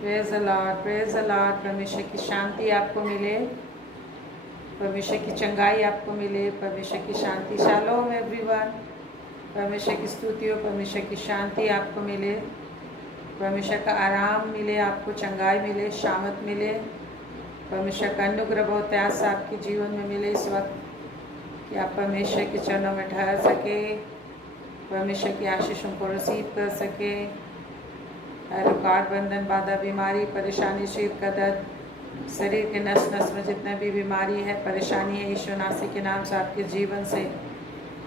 Praise the Lord, praise the Lord. परमेश्वर की शांति आपको मिले, परमेश्वर की चंगाई आपको मिले, परमेश्वर की शांति। Shalom everyone. परमेश्वर की स्तुति हो, परमेश्वर की शांति आपको मिले, परमेश्वर का आराम मिले, आपको चंगाई मिले, शामत मिले, परमेश्वर का अनुग्रह बहुत प्यार से आपके जीवन में मिले इस वक्त, कि आप परमेश्वर के चरणों में ठहर सके, परमेश्वर की आशीषों को रिसीव कर सके। रुकावट, बंधन, बाधा, बीमारी, परेशानी, शरीर का दर्द, शरीर के नस नस में जितने भी बीमारी है, परेशानी है, यीशु नासी के नाम से आपके जीवन से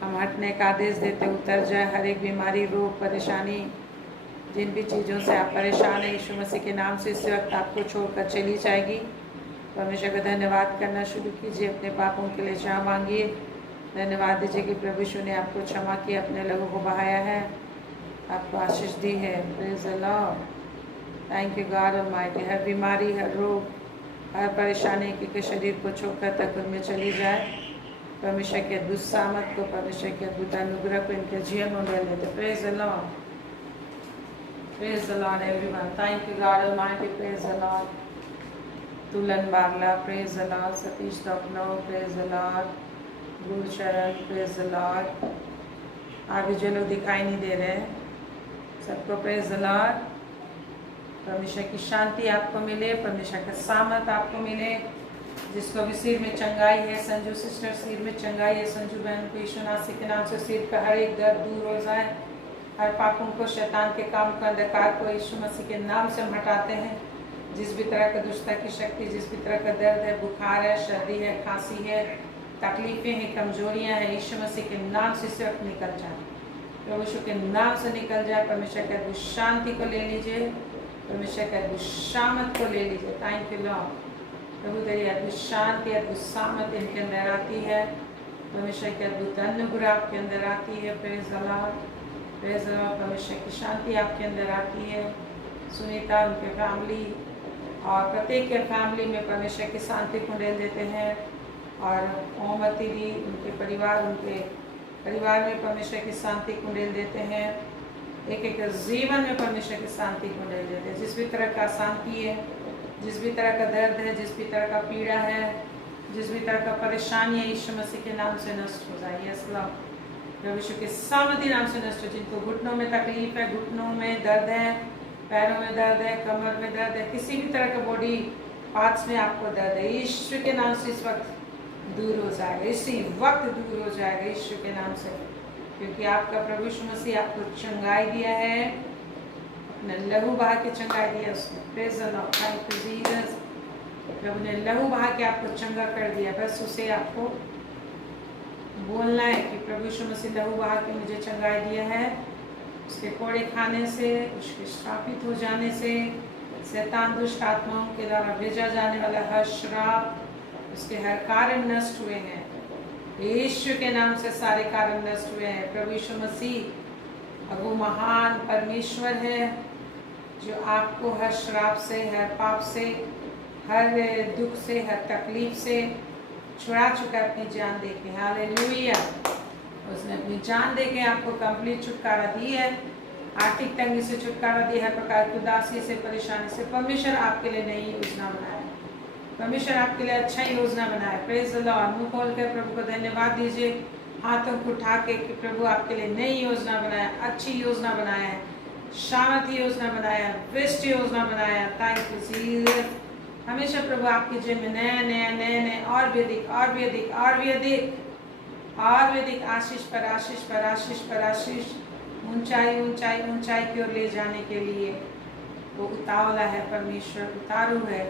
हम हटने का आदेश देते, उतर जाए हर एक बीमारी, रोग, परेशानी, जिन भी चीज़ों से आप परेशान हैं, यीशु मसीह के नाम से इस वक्त आपको छोड़कर चली जाएगी। परमेश्वर का धन्यवाद करना शुरू कीजिए, अपने पापों के लिए क्षमा मांगिए, धन्यवाद दीजिए कि प्रभु यीशु ने आपको क्षमा किया, अपने लहू को बहाया है, आपको आशीष दी है। Praise the Lord, thank you God almighty. हर बीमारी, हर रोग, हर परेशानी के शरीर को छोड़कर तक उनमें चली जाए। परमेश्वर के अद्भुत सामर्थ को, परमेश्वर के अद्भुत अनुग्रह को इनके जीवन में मिल लेते। Praise the Lord, praise the Lord everyone, thank you God almighty. Praise the Lord. Tulan Bagla, praise the Lord. Satish Dapno, praise the Lord. Gurucharan, praise the Lord. आगे जो लोग दिखाई नहीं दे रहे सबको प्रेज द लॉर्ड। परमेश्वर की शांति आपको मिले, परमेश्वर का सामर्थ आपको मिले। जिसको भी सिर में चंगाई है, संजू सिस्टर सिर में चंगाई है, संजू बहन को यीशु नासी के नाम से सिर का हर एक दर्द दूर हो जाए। हर पापों को, शैतान के काम को, अंधकार को यीशु मसीह के नाम से हम हटाते हैं। जिस भी तरह का दुष्टता की शक्ति, जिस भी तरह का दर्द है, बुखार है, सर्दी है, खांसी है, तकलीफें हैं, कमजोरियां हैं, यीशु मसीह के नाम से इस वक्त निकल जाए, प्रभु यीशु के नाम से निकल जाए। परमेश्वर के अद्भुत शांति को ले लीजिए, परमेश्वर के अद्भुत शामत को ले लीजिए। Thank you Lord. प्रभु तेरी अद्भुत शांति, अद्भुत सामत इनके अंदर आती है, परमेश्वर के अद्भुत अनुग्रह आपके अंदर आती है। Praise the Lord, praise the Lord. परमेश्वर की शांति आपके अंदर आती है। सुनीता, उनके फैमिली और प्रत्येक के फैमिली में परमेश्वर की शांति को ले देते हैं। और मोहम्मती भी, उनके परिवार, उनके परिवार में परमेश्वर की शांति को ले देते हैं। एक एक जीवन में परमेश्वर की शांति को ले देते हैं। जिस भी तरह का शांति है, जिस भी तरह का दर्द है, जिस भी तरह का पीड़ा है, जिस भी तरह का परेशानी है, यीशु मसीह के नाम से नष्ट हो जाए। यस लॉर्ड, प्रभु यीशु के सामर्थी नाम से नष्ट हो। जिनको घुटनों में तकलीफ है, घुटनों में दर्द है, पैरों में दर्द है, कमर में दर्द है, किसी भी तरह का बॉडी पार्ट्स में आपको दर्द है, यीशु के नाम से इस वक्त दूर हो जाएगा, इसी वक्त दूर हो जाएगा यीशु के नाम से। क्योंकि आपका प्रभु यीशु मसीह आपको चंगाई दिया है, अपने लहू बहा के चंगाई दिया उसने। Praise the Lord, thank you Jesus. प्रभु ने लहू बहा के आपको चंगा कर दिया। बस उसे आपको बोलना है कि प्रभु यीशु मसीह लहू बहा के मुझे चंगाई दिया है। उसके कोड़े खाने से, उसके श्रापित हो जाने से, शैतान दुष्ट आत्माओं के द्वारा भेजा जाने वाला हर श्राप, उसके हर कारण नष्ट हुए हैं। यीशु के नाम से सारे कारण नष्ट हुए हैं। प्रभु यीशु मसीह अब वो महान परमेश्वर है जो आपको हर श्राप से, हर पाप से, हर दुख से, हर तकलीफ से छुड़ा चुका है अपनी जान दे के। हालेलुया। उसने अपनी जान दे के आपको कंप्लीट छुटकारा दी है, आर्थिक तंगी से छुटकारा दिया है, प्रकार की उदासी से, परेशानी से। परमेश्वर आपके लिए नई योजना बनाया, परमेश्वर आपके लिए अच्छा योजना बनाया। Praise the Lord. मुंह खोल कर प्रभु को धन्यवाद दीजिए, हाथों को उठा के कि प्रभु आपके लिए नई योजना बनाया, अच्छी योजना बनाया है, शांति योजना बनाया, बेस्ट योजना बनाया। Thank you Jesus. हमेशा प्रभु आपके जीवन में नया नया नया नया और भी अधिक, और भी अधिक, और भी अधिक, और भी अधिक आशीष पर आशीष पर आशीष पर आशीष, ऊंचाई ऊंचाई ऊंचाई की ओर ले जाने के लिए वो उतावला है। परमेश्वर उतारू है।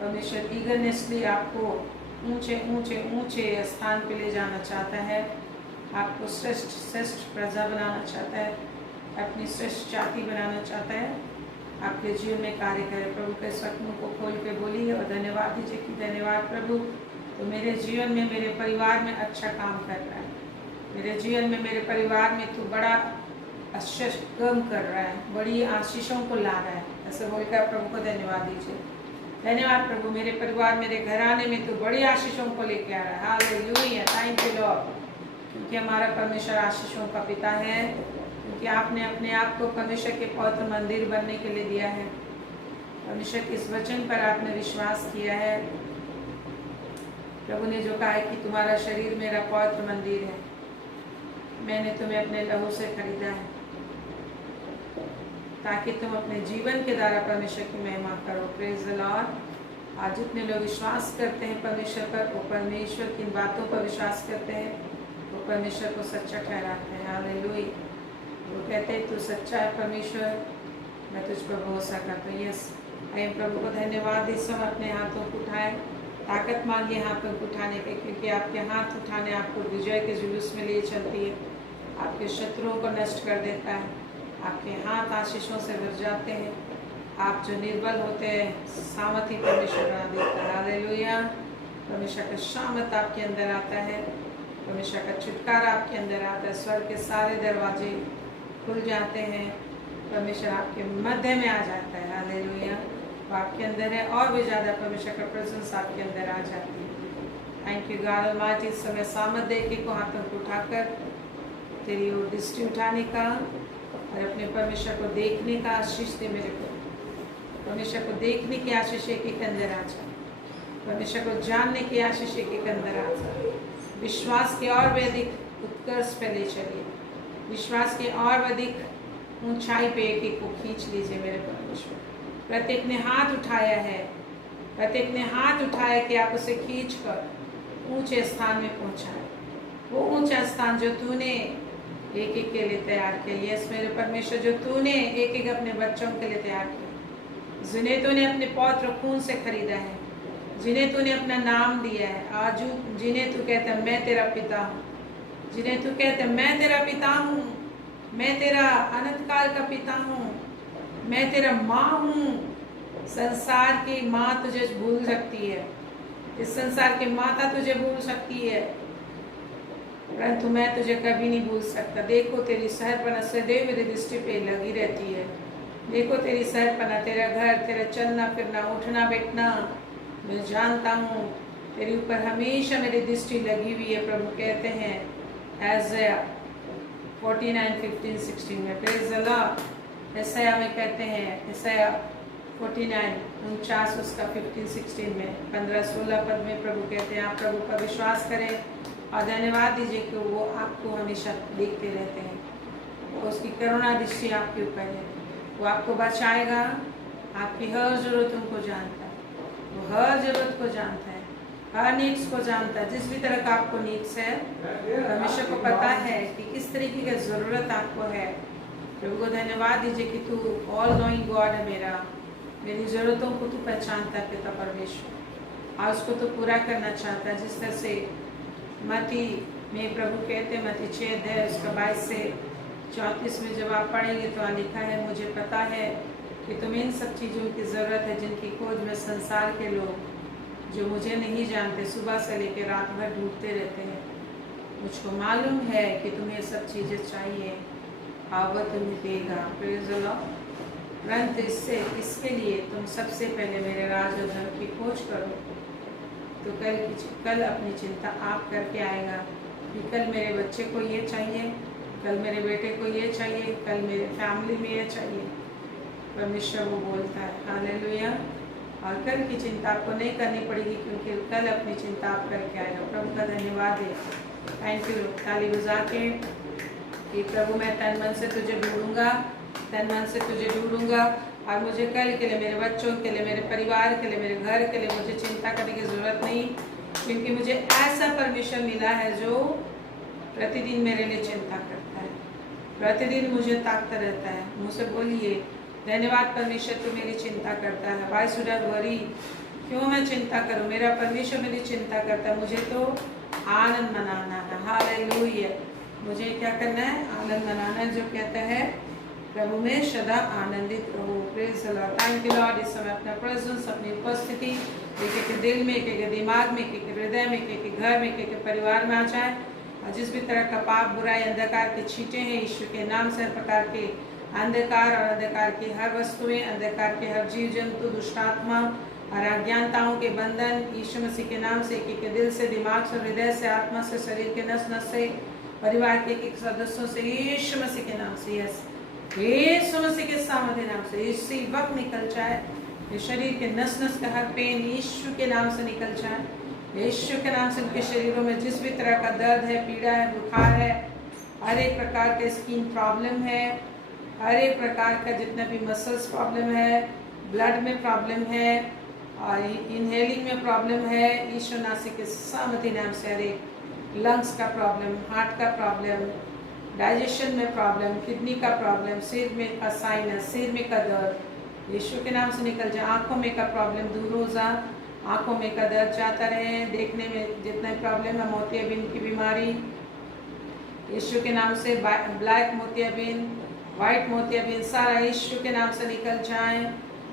परमेश्वर ईगरनेसली आपको ऊंचे ऊंचे ऊंचे स्थान पे ले जाना चाहता है, आपको श्रेष्ठ श्रेष्ठ प्रजा बनाना चाहता है, अपनी श्रेष्ठ जाति बनाना चाहता है, आपके जीवन में कार्य करे। प्रभु के स्वप्नों को खोल के बोलिए और धन्यवाद दीजिए कि धन्यवाद प्रभु, तो मेरे जीवन में, मेरे परिवार में अच्छा काम कर रहा है, मेरे जीवन में, मेरे परिवार में तू बड़ा आश्चर्य काम कर रहा है, बड़ी आशीषों को ला रहा है। ऐसे बोलकर प्रभु को धन्यवाद दीजिए। धन्यवाद प्रभु, मेरे परिवार, मेरे घराने में तो बड़ी आशीषों को लेके आ रहा है। Hallelujah, thank you Lord. क्योंकि हमारा परमेश्वर आशीषों का पिता है, क्योंकि आपने अपने आप को परमेश्वर के पवित्र मंदिर बनने के लिए दिया है। परमेश्वर के इस वचन पर आपने विश्वास किया है। प्रभु ने जो कहा है कि तुम्हारा शरीर मेरा पवित्र मंदिर है, मैंने तुम्हें अपने लहू से खरीदा है ताकि तुम अपने जीवन के द्वारा परमेश्वर की महिमा करो। Praise the Lord. आज जितने लोग विश्वास करते हैं परमेश्वर पर, वो परमेश्वर की बातों पर विश्वास करते हैं, वो परमेश्वर को सच्चा ठहराते हैं। हालेलुया। वो कहते हैं तू सच्चा है परमेश्वर, मैं तुझ पर भरोसा करता हूँ। यस, आइए प्रभु को धन्यवाद। इस समय अपने हाथों को उठाएं, ताकत मांगिए हाथों को उठाने के, क्योंकि आपके हाथ उठाने आपको विजय के जुलूस में लिए चलती है, आपके शत्रुओं को नष्ट कर देता है, आपके हाथ आशीषों से भर जाते हैं, आप जो निर्बल होते हैं सामर्थी परमेश्वर बना देता है। हालेलुया। परमेश्वर का सामर्थ आपके अंदर आता है, परमेश्वर का छुटकारा आपके अंदर आता है, स्वर्ग के सारे दरवाजे खुल जाते हैं, परमेश्वर आपके मध्य में आ जाता है। हालेलुया। वो आपके अंदर है और भी ज़्यादा परमेश्वर का प्रेजेंस आपके अंदर आ जाती है। Thank you God almighty. इस समय सामर्थ दे के को हाथों को उठाकर तेरी ओर दृष्टि उठाने का और अपने परमेश्वर को देखने का आशीष दे मेरे को। परमेश्वर को देखने की आशीष एक एक अंदर आ जाए, परमेश्वर को जानने की आशीष एक एक अंदर आ जाए। विश्वास के और भी अधिक उत्कर्ष पे ले चलिए, विश्वास के और अधिक ऊंचाई पे एक एक को खींच लीजिए मेरे परमेश्वर। प्रत्येक ने हाथ उठाया है, प्रत्येक ने हाथ उठाया कि आप उसे खींच कर ऊंचे स्थान में पहुंचाए, वो ऊंचा स्थान जो तूने एक एक के लिए तैयार किया। यस मेरे परमेश्वर, जो तूने एक एक अपने बच्चों के लिए तैयार किया, जिन्हें तूने अपने पौत्र खून से खरीदा है, जिन्हें तूने अपना नाम दिया है, आज जिन्हें तू कहता है मैं तेरा पिता हूँ, जिन्हें तू कहता है मैं तेरा पिता हूँ, मैं तेरा अनंत काल का पिता हूँ, मैं तेरा माँ हूँ। संसार की माँ तुझे भूल सकती है, इस संसार की माता तुझे भूल सकती है, परंतु मैं तुझे कभी नहीं भूल सकता। देखो तेरी सहरपना सदैव मेरी दृष्टि पे लगी रहती है, देखो तेरी सहरपना, तेरा घर, तेरा चलना फिरना, उठना बैठना, मैं जानता हूँ तेरे ऊपर हमेशा मेरी दृष्टि लगी हुई है। प्रभु कहते हैं ऐसाया 49:15-16 में, प्रेज द लॉर्ड। ऐसाया में कहते हैं, ऐसाया 49 उसका 15-16 में 15-16 पद में प्रभु कहते हैं आप प्रभु का विश्वास करें और धन्यवाद दीजिए कि वो आपको हमेशा देखते रहते हैं, वो उसकी करुणा दृष्टि आपके ऊपर है, वो आपको बचाएगा, आपकी हर ज़रूरतों को जानता है, वो हर ज़रूरत को जानता है, हर नीड्स को जानता है। जिस भी तरह का आपको नीड्स है परमेश्वर को पता है कि किस तरीके की ज़रूरत आपको है। प्रभु को धन्यवाद दीजिए कि तू ऑल नोइंग गॉड है, मेरी ज़रूरतों को तू पहचानता है पिता परमेश्वर, और उसको तो पूरा करना चाहता है। जिस तरह से मत्ती में प्रभु कहते हैं, मत्ती 6 उसका 22 से 34 में जब आप पढ़ेंगे तो वहाँ लिखा है मुझे पता है कि तुम्हें इन सब चीज़ों की ज़रूरत है जिनकी खोज में संसार के लोग जो मुझे नहीं जानते सुबह से लेकर रात भर ढूंढते रहते हैं। मुझको मालूम है कि तुम्हें सब चीज़ें चाहिए, वह तुम्हें देगा। Praise the Lord. परंतु इसके लिए तुम सबसे पहले मेरे राज और धर्म की खोज करो, तो कल अपनी चिंता आप करके आएगा कि कल मेरे बच्चे को ये चाहिए, कल मेरे बेटे को ये चाहिए, कल मेरे फैमिली में ये चाहिए। परमेश्वर वो बोलता है हालेलुया। और कल की चिंता आपको नहीं करनी पड़ेगी क्योंकि कल अपनी चिंता आप करके आएगा। प्रभु का धन्यवाद है। Thank you. ताली बजा के कि प्रभु मैं तन मन से तुझे ढूंढूंगा, तन मन से तुझे ढूंढूंगा, और मुझे कल के लिए, मेरे बच्चों के लिए, मेरे परिवार के लिए, मेरे घर के लिए मुझे चिंता करने की ज़रूरत नहीं, क्योंकि मुझे ऐसा परमेश्वर मिला है जो प्रतिदिन मेरे लिए चिंता करता है, प्रतिदिन मुझे ताकता रहता है। मुझसे बोलिए धन्यवाद परमेश्वर तू मेरी चिंता करता है। वाई शुड आई वरी, क्यों मैं चिंता करूं, मेरा परमेश्वर मेरी चिंता करता है। मुझे तो आनंद मनाना है। हालेलुया। मुझे क्या करना है? आनंद मनाना है, जो कहता है प्रभु में सदा आनंदित रहो। Praise the Lord. Thank you Lord. इस समय अपना प्रेजेंस, अपनी उपस्थिति एक एक दिल में, एक एक दिमाग में, एक एक हृदय में, एक एक घर में, एक एक परिवार में आ जाए, और जिस भी तरह का पाप, बुराई, अंधकार के छींटे हैं यीशु के नाम से, हर प्रकार के अंधकार और अंधकार की हर वस्तुएं, अंधकार के हर जीव जंतु, दुष्टात्मा और अज्ञानताओं के बंधन यीशु मसीह के नाम से, एक एक दिल से, दिमाग से, हृदय से, आत्मा से, शरीर के नस नस से, परिवार के एक एक सदस्यों से यीशु मसीह के नाम से, यस यीशु मसीह के सामर्थ्य नाम से इसी वक्त निकल जाए, ये शरीर के नस नस का हर पेन यीशु के नाम से निकल जाए। यीशु के नाम से उनके शरीरों में जिस भी तरह का दर्द है, पीड़ा है, बुखार है, हर एक प्रकार के स्किन प्रॉब्लम है, हर एक प्रकार का जितना भी मसल्स प्रॉब्लम है, ब्लड में प्रॉब्लम है और इनहेलिंग में प्रॉब्लम है, यीशु नासिक के सामर्थी नाम से हर एक लंग्स का प्रॉब्लम, हार्ट का प्रॉब्लम, डाइजेशन में प्रॉब्लम, किडनी का प्रॉब्लम, सिर में का साइनस, सिर में का दर्द यीशु के नाम से निकल जाए। आँखों में का प्रॉब्लम दूर हो जा, आँखों में का दर्द जाता रहे, देखने में जितना प्रॉब्लम है, मोतियाबिंद की बीमारी यीशु के नाम से, ब्लैक मोतियाबिंद, वाइट मोतियाबिंद, सारा यीशु के नाम से निकल जाए।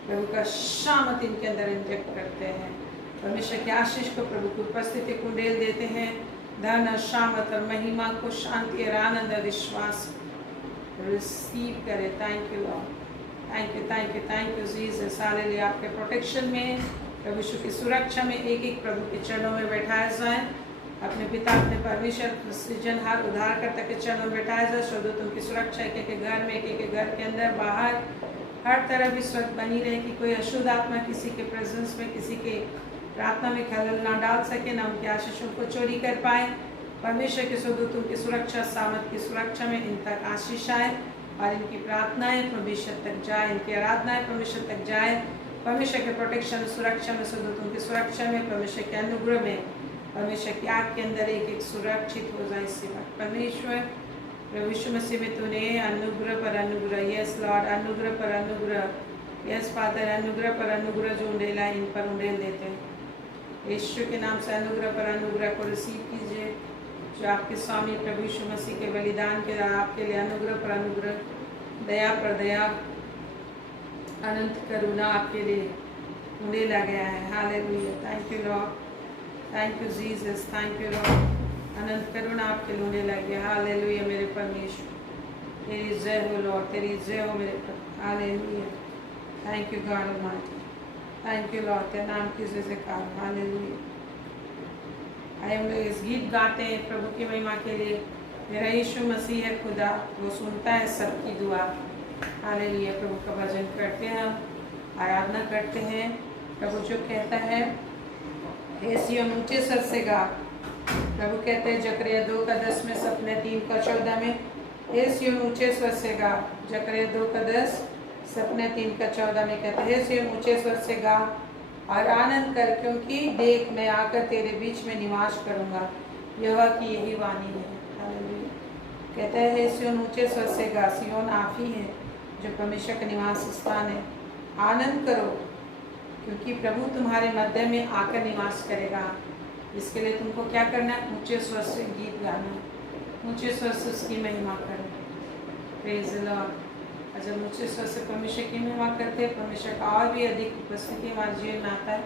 प्रभु का शामत इनके अंदर इंजेक्ट करते हैं। परमेश्वर की आशीष को, प्रभु की उपस्थिति को डेल देते हैं। धन और शामत और महिमा को, शांति और आनंद और विश्वास रिसीव करे। Thank you Lord, thank you, thank you, thank you Jesus. Hallelujah. आपके प्रोटेक्शन में, प्रभु यीशु की सुरक्षा में एक एक प्रभु के चरणों में बैठाया जाए। अपने पिता, अपने परमेश्वर सृजनहार उद्धारकर्ता के चरणों में बैठाया जाए। स्वर्गदूतों की सुरक्षा एक एक घर में, एक एक घर के अंदर बाहर हर तरह भी स्वच्छ बनी रहे कि कोई अशुद्ध आत्मा किसी के प्रेजेंस में, किसी के प्रार्थना में खलल ना डाल सके, ना उनके आशीषों को चोरी कर पाए। परमेश्वर के स्वर्गदूतों की सुरक्षा, सामर्थ की सुरक्षा में इन तक आशीष आए और इनकी प्रार्थनाएं परमेश्वर तक जाए, इनकी आराधनाएं परमेश्वर तक जाए। परमेश्वर के प्रोटेक्शन, सुरक्षा में, स्वर्गदूतों की सुरक्षा में, परमेश्वर के अनुग्रह में, परमेश्वर की आग के अंदर एक एक सुरक्षित हो जाए। इसी वक्त परमेश्वर प्रभु यीशु मसीह में तूने अनुग्रह पर अनुग्रह, यस लॉर्ड, अनुग्रह पर अनुग्रह, यस फादर, अनुग्रह पर अनुग्रह जो उंडेला इन पर उंडेल देते हैं। यीशु के नाम से अनुग्रह पर अनुग्रह को रिसीव कीजिए। जो आपके स्वामी प्रभु यीशु मसीह के बलिदान के आपके लिए अनुग्रह पर अनुग्रह, दया पर दया, अनंत करुणा आपके लिए उंडेला गया है। Hallelujah. Thank you Lord, thank you Jesus, thank you Lord. अनंत करुणा आपके लूने लगे। हालेलुया मेरे परमेश्वर, तेरी जय हो लॉर्ड, तेरी जय हो मेरे पर। Hallelujah. Thank you God almighty, thank you Lord, तेरे नाम की जय जयकार। हालेलुया। आइए हम लोग इस गीत गाते हैं प्रभु की महिमा के लिए। मेरा यीशु मसीह है खुदा, वो सुनता है सबकी दुआ। हालेलुया। प्रभु का भजन करते हैं, आराधना करते हैं। प्रभु जो कहता है हे सिय्योन ऊंचे स्वर से गा। प्रभु कहते हैं जकरिया 2:10 में, सपने 3:14 में, हे सिय्योन ऊंचे स्वर से गा। जकरिया 2:10, सपने 3:14 में कहते हैं हे सिय्योन ऊंचे स्वर से गा और आनंद कर, क्योंकि देख मैं आकर तेरे बीच में निवास करूंगा। यहोवा की यही वाणी है। हालेलुया। कहते हैं हे सिय्योन ऊंचे स्वर से गा। सिय्योन आप ही है जो परमेश्वर का निवास स्थान है। आनंद करो क्योंकि प्रभु तुम्हारे मध्य में आकर निवास करेगा। इसके लिए तुमको क्या करना है? ऊंचे स्वर से गीत गाना, ऊंचे स्वर से उसकी महिमा करो। Praise the Lord. और जब ऊंचे स्वर से परमेश्वर की महिमा करते हैं, परमेश्वर का और भी अधिक उपस्थिति हमारे जीवन में आता है।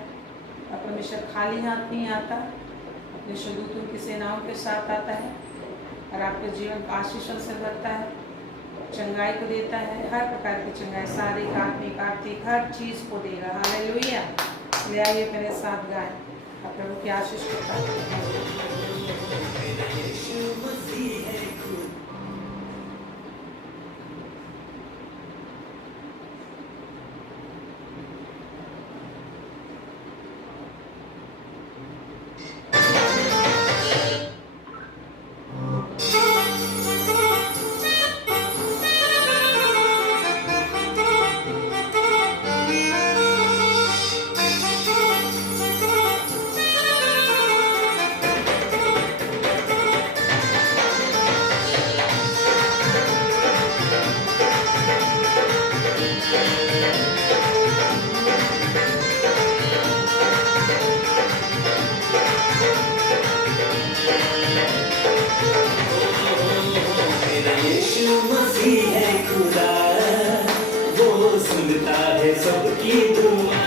और परमेश्वर खाली हाथ नहीं आता, अपने स्वर्गदूतों की सेनाओं के साथ आता है और आपके जीवन का आशीषों से भरता है, चंगाई को देता है, हर प्रकार की चंगाई, शारीरिक, आत्मिक, आर्थिक, हर चीज़ को देगा। हालेलुया। ले आइए मेरे साथ गाएं, प्रभु की आशीष को प्राप्त करें। सबकी दुआ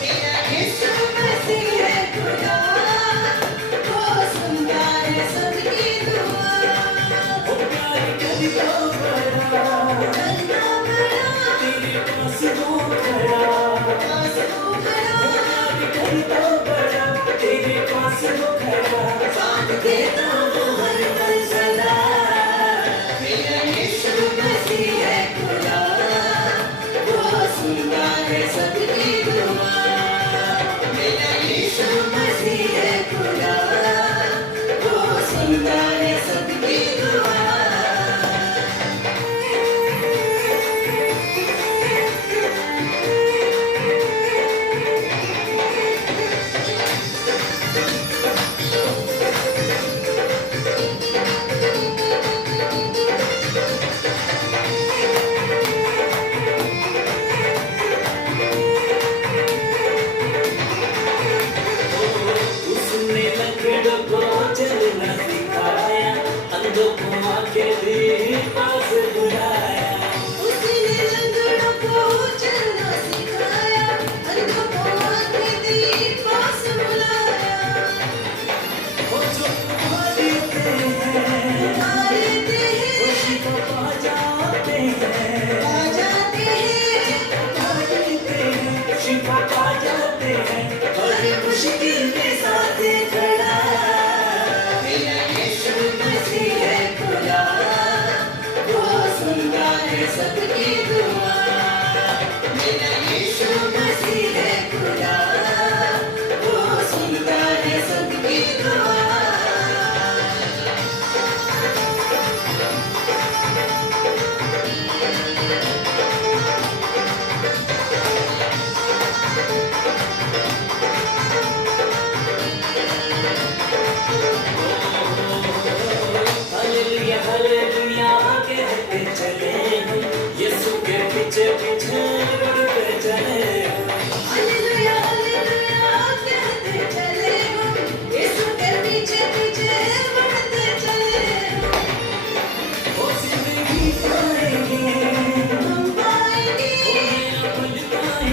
मेरा यीशु मसीह है खुदा, वो सुनता है सबकी दुआ। वो प्यार करता बड़ा, तेरे पास वो खड़ा। पास वो खड़ा, वो प्यार करता बड़ा, तेरे पास वो खड़ा। साथ देता वो हर पल सदा। मेरा यीशु मसीह है खुदा, वो सुनता है सब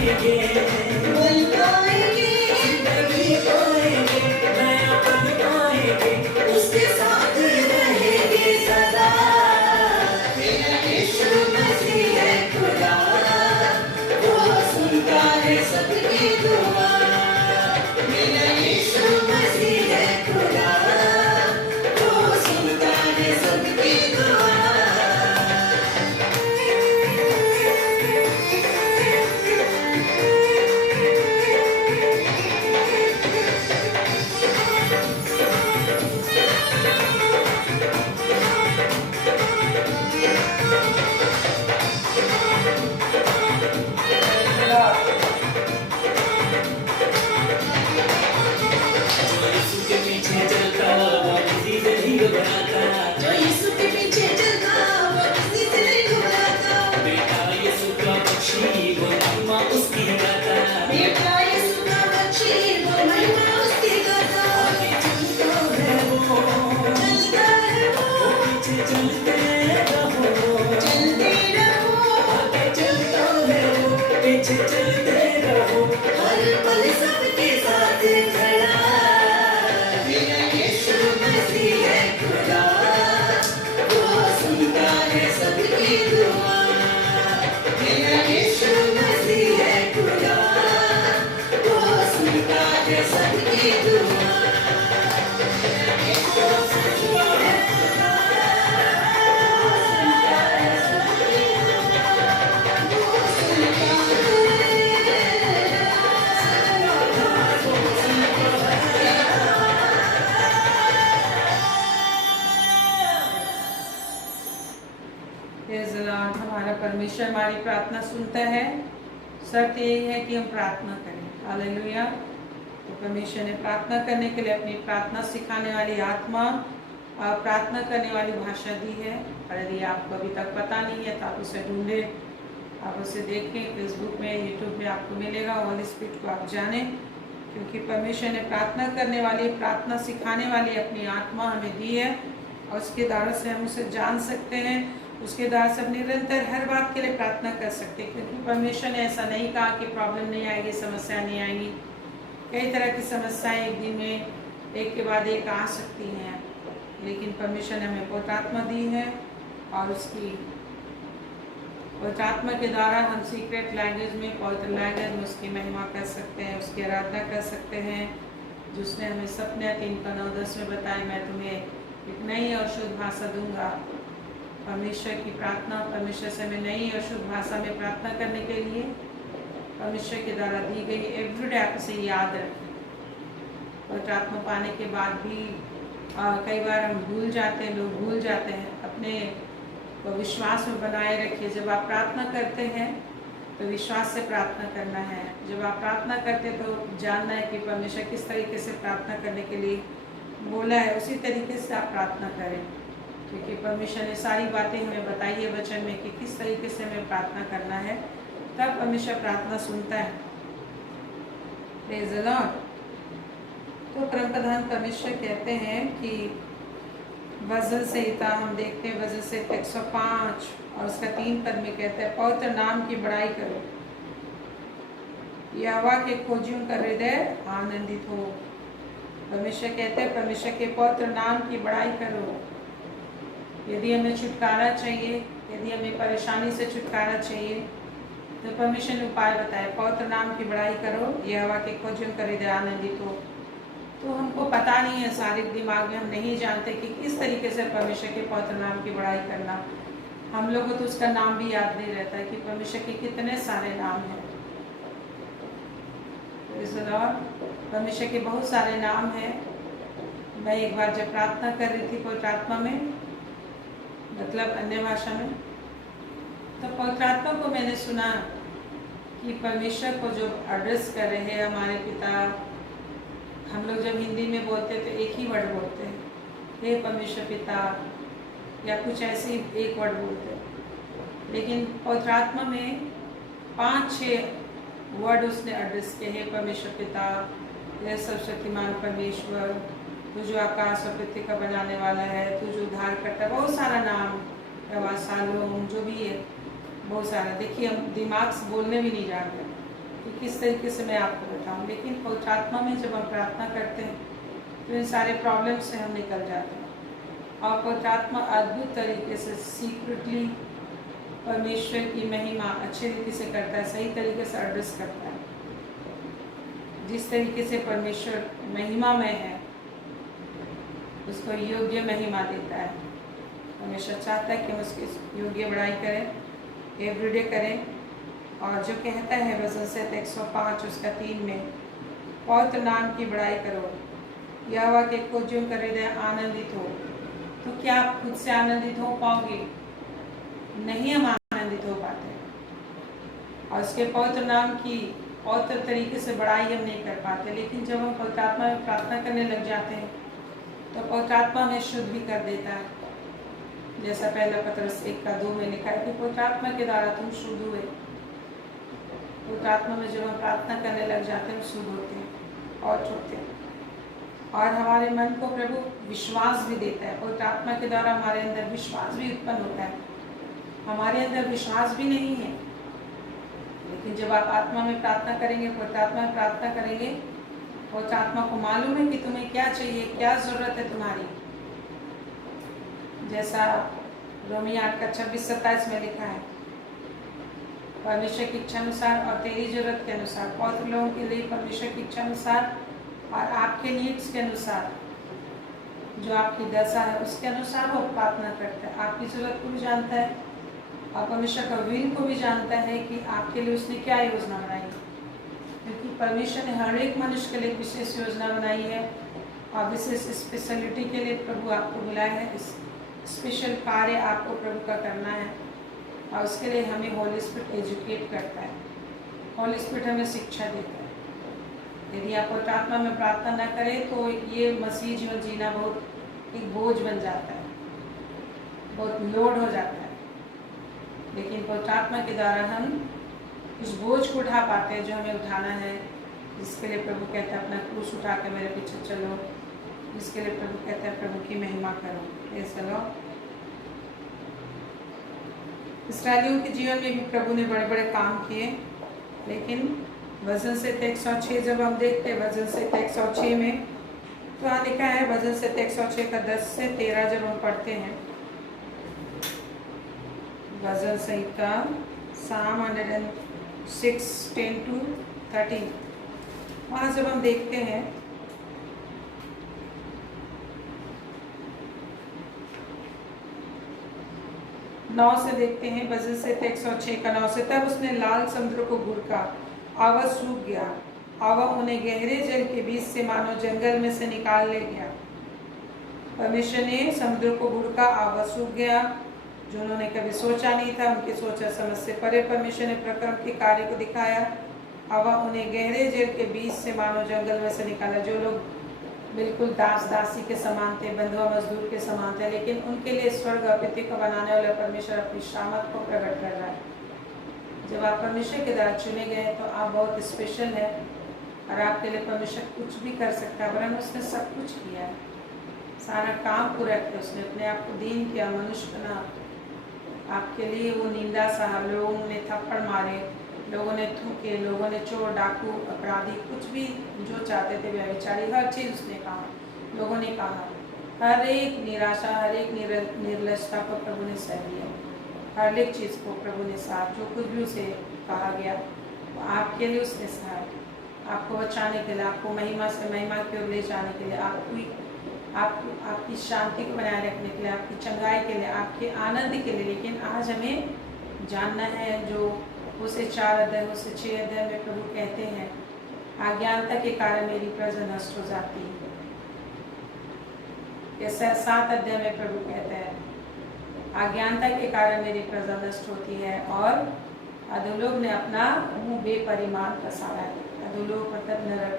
पाएंगे, बन पाएंगे, जिंदगी पाएंगे, नया बन पाएंगे, उसके साथ रहेंगे सदा। मेरा यीशु मसीह है खुदा, वो सुनता है सबकी दुआ। मेरा यीशु मसीह है खुदा, वो सुनता है सबकी दुआ। जो यीशु के पीछे चलता वो किसी से नहीं घबराता, जो यीशु के पीछे चलता वो किसी से नहीं घबराता। बेटा यीशु का बख्शी वो महिमा उसकी गाता, बेटा यीशु का बच्ची वो महिमा उसकी गाता। आगे चलता है वो, चलता है वो, पीछे चलते रहो, चलते रहो, आगे चलता है वो, पीछे चलते रहो, हर पल सबके साथ खड़ा। मेरा यीशु मसीह है खुदा, वो सुनता है सबकी दुआ। मेरा यीशु मसीह है खुदा, वो सुनता है सबकी दुआ। मेरा यीशु मसीह है खुदा, वो सुनता है सबकी दुआ। वो सुनता Praise the Lord। हमारा परमेश्वर हमारी प्रार्थना सुनता है। शर्त यही है कि हम प्रार्थना करें। हालेलुया। तो परमेश्वर ने प्रार्थना करने के लिए अपनी प्रार्थना सिखाने वाली आत्मा और प्रार्थना करने वाली भाषा दी है। और यदि आपको अभी तक पता नहीं है तो आप उसे ढूंढें, आप उसे देखें, फेसबुक में, यूट्यूब में आपको मिलेगा। होली स्पिरिट को आप जानें, क्योंकि परमेश्वर ने प्रार्थना करने वाली, प्रार्थना सिखाने वाली अपनी आत्मा हमें दी है और उसके द्वारा से हम उसे जान सकते हैं। उसके द्वारा से हम निरंतर हर बात के लिए प्रार्थना कर सकते हैं, क्योंकि परमेश्वर ने ऐसा नहीं कहा कि प्रॉब्लम नहीं आएगी, समस्या नहीं आएगी। कई तरह की समस्याएं एक दिन में एक के बाद एक आ सकती हैं, लेकिन परमेश्वर ने हमें पवित्र आत्मा दी है और उसकी पवित्र आत्मा के द्वारा हम सीक्रेट लैंग्वेज में, पवित्र लैंग्वेज में उसकी महिमा कर सकते हैं, उसकी आराधना कर सकते हैं। जिसने हमें सपने 3:9-10 में बताया, मैं तुम्हें एक नई और शुद्ध भाषा दूंगा। परमेश्वर की प्रार्थना, परमेश्वर से हमें नई और शुद्ध भाषा में प्रार्थना करने के लिए परमेश्वर के द्वारा दी गई एवरीडे आप इसे याद रखें। पवित्र आत्मा पाने के बाद भी कई बार हम भूल जाते हैं, लोग भूल जाते हैं। अपने को विश्वास में बनाए रखिए। जब आप प्रार्थना करते हैं तो विश्वास से प्रार्थना करना है। जब आप प्रार्थना करते हैं तो जानना है कि परमेश्वर किस तरीके से प्रार्थना करने के लिए बोला है, उसी तरीके से आप प्रार्थना करें, क्योंकि परमेश्वर ने सारी बातें हमें बताई है वचन में कि किस तरीके से हमें प्रार्थना करना है। तब परमेश्वर प्रार्थना सुनता है। Praise the Lord. तो परमप्रधान परमेश्वर कहते हैं कि वजन संहिता हम देखते हैं, वजन संहिता 105 और उसका 3 पद में कहते हैं, पवित्र नाम की बड़ाई करो, यहोवा के खोजियों का हृदय आनंदित हो। परमेश्वर कहते हैं परमेश्वर के पवित्र नाम की बड़ाई करो। यदि हमें छुटकारा चाहिए, यदि हमें परेशानी से छुटकारा चाहिए, तो परमेश्वर ने उपाय बताया, पवित्र नाम की बड़ाई करो, यहोवा के खोजियों का हृदय आनंदित हो। तो हमको पता नहीं है, शारीरिक दिमाग में हम नहीं जानते कि किस तरीके से परमेश्वर के पवित्र नाम की बड़ाई करना। हम लोग को तो उसका नाम भी याद नहीं रहता है कि परमेश्वर के कितने सारे नाम हैं। परमेश्वर के बहुत सारे नाम हैं। मैं एक बार जब प्रार्थना कर रही थी पवित्र आत्मा में, मतलब अन्य भाषा में, तो पवित्र आत्मा को मैंने सुना कि परमेश्वर को जो एड्रेस कर रहे हैं हमारे पिता, हम लोग जब हिंदी में बोलते तो एक ही वर्ड बोलते हैं, हे परमेश्वर पिता, या कुछ ऐसी एक वर्ड बोलते हैं। लेकिन पवित्र आत्मा में 5-6 वर्ड उसने एड्रेस किए, हे परमेश्वर पिता, हे सर्वशक्तिमान परमेश्वर, तू जो आकाश और पृथ्वी का बनाने वाला है, तू जो उद्धार करता है, बहुत सारा नाम, सालोम जो भी है, बहुत सारा। देखिए हम दिमाग से बोलने भी नहीं जानते, कि किस तरीके से मैं आपको बताऊं। लेकिन पवित्र आत्मा में जब हम प्रार्थना करते हैं तो इन सारे प्रॉब्लम से हम निकल जाते हैं और पवित्र आत्मा अद्भुत तरीके से सीक्रेटली परमेश्वर की महिमा अच्छे तरीके से करता है, सही तरीके से एड्रेस करता है। जिस तरीके से परमेश्वर महिमा में है उसको योग्य महिमा देता है। परमेश्वर चाहता है कि हम उसकी योग्य बड़ाई करें, एवरीडे करें। और जो कहता है वजन से 105 उसका 3 में, पवित्र नाम की बड़ाई करो, यहोवा के खोजों का हृदय आनंदित हो। तो क्या आप खुद से आनंदित हो पाओगे? नहीं, हम आनंदित हो पाते। और उसके पवित्र नाम की पवित्र तरीके से बड़ाई हम नहीं कर पाते। लेकिन जब हम पवित्र आत्मा में प्रार्थना करने लग जाते हैं तो पवित्र आत्मा हमें शुद्ध भी कर देता है। जैसा पहला पत्रस 1:2 में लिखा है कि पवित्र आत्मा के द्वारा तुम शुद्ध हुए। पवित्र आत्मा में जब हम प्रार्थना करने लग जाते हैं शुद्ध होते हैं और छूटते हैं। और हमारे मन को प्रभु विश्वास भी देता है। पवित्र आत्मा के द्वारा हमारे अंदर विश्वास भी उत्पन्न होता है। हमारे अंदर विश्वास भी नहीं है, लेकिन जब आप आत्मा में प्रार्थना करेंगे, पवित्र आत्मा में प्रार्थना करेंगे, पवित्र आत्मा को मालूम है कि तुम्हें क्या चाहिए, क्या जरूरत है तुम्हारी। जैसा रोमी 8:26-27 में लिखा है, परमेश्वर की इच्छा अनुसार और तेरी जरूरत के अनुसार, पवित्र लोगों के लिए परमेश्वर की इच्छा अनुसार और आपके नीड्स के अनुसार, जो आपकी दशा है उसके अनुसार वो प्रार्थना करता है। आपकी जरूरत को भी जानता है और परमेश्वर का विल को भी जानता है कि आपके लिए उसने क्या योजना बनाई है। क्योंकि परमेश्वर ने हर एक मनुष्य के लिए एक विशेष योजना बनाई है और विशेष स्पेशलिटी के लिए प्रभु आपको बुलाया है। इस स्पेशल कार्य आपको प्रभु का करना है और उसके लिए हमें होली स्पिरिट एजुकेट करता है। होली स्पिरिट हमें शिक्षा देता है। यदि आप पवित्र आत्मा में प्रार्थना न करें तो ये मसीह जीवन जीना बहुत एक बोझ बन जाता है, बहुत लोड हो जाता है। लेकिन पवित्र आत्मा के द्वारा हम उस बोझ को उठा पाते हैं जो हमें उठाना है, जिसके लिए प्रभु कहता है अपना क्रूस उठा कर मेरे पीछे चलो, जिसके लिए प्रभु कहता है प्रभु की महिमा करो। ये चलो, इस्राएलियों के जीवन में भी प्रभु ने बड़े बड़े काम किए। लेकिन वजन से 106 जब हम देखते हैं, वजन से 106 में तो यहाँ लिखा है, वजन से 106 का 10 से 13 जब हम पढ़ते हैं, वजन संहिता Psalm 106 10-13, वहाँ जब हम देखते हैं नौ से देखते हैं, वजन से 106 का 9 से, तब उसने लाल समुद्र को घुड़का, आवा सूख गया, आवा उन्हें गहरे जल के बीच से मानो जंगल में से निकाल ले गया। परमेश्वर ने समुद्र को घुड़का, आवा सूख गया, जो उन्होंने कभी सोचा नहीं था, उनकी सोचा समझ से परे परमेश्वर ने प्रक्रम के कार्य को दिखाया। आवा उन्हें गहरे जल के बीच से मानो जंगल में से निकाला। जो लोग बिल्कुल दास दासी के समान थे, बंधुआ मजदूर के समान थे, लेकिन उनके लिए स्वर्ग अपित्य को बनाने वाला परमेश्वर अपनी शामत को प्रकट कर रहा है। जब आप परमेश्वर के द्वारा चुने गए तो आप बहुत स्पेशल है और आपके लिए परमेश्वर कुछ भी कर सकता है, वरन उसने सब कुछ किया है, सारा काम पूरा किया। उसने अपने आप को दीन किया, मनुष्य बना, आपके लिए वो निंदा सहा। लोगों ने थप्पड़ मारे, लोगों ने थूके, लोगों ने चोर डाकू अपराधी कुछ भी जो चाहते थे व्यभिचारी, हर चीज़ उसने कहा, लोगों ने कहा। हर एक निराशा, हर एक निर्लजता को प्रभु ने सह लिया, हर एक चीज़ को प्रभु ने सहा। जो कुछ भी उसे कहा गया वो आपके लिए उसने सहा, आपको बचाने के लिए, आपको महिमा से महिमा की ओर ले जाने के लिए, आपकी शांति को बनाए रखने के लिए, आपकी चंगाई के लिए, आपके आनंद के लिए। लेकिन आज हमें जानना है, जो उसे 4 अध्याय, उसे 6 अध्याय में प्रभु कहते हैं, अज्ञानता के कारण मेरी प्रजा नष्ट हो जाती है। जैसे 7 अध्याय में प्रभु कहते हैं, अज्ञानता के कारण मेरी प्रजा नष्ट होती है और अधोलोक ने अपना मुंह बेपरिमाण पसारा है। अधोलोक मतलब नरक,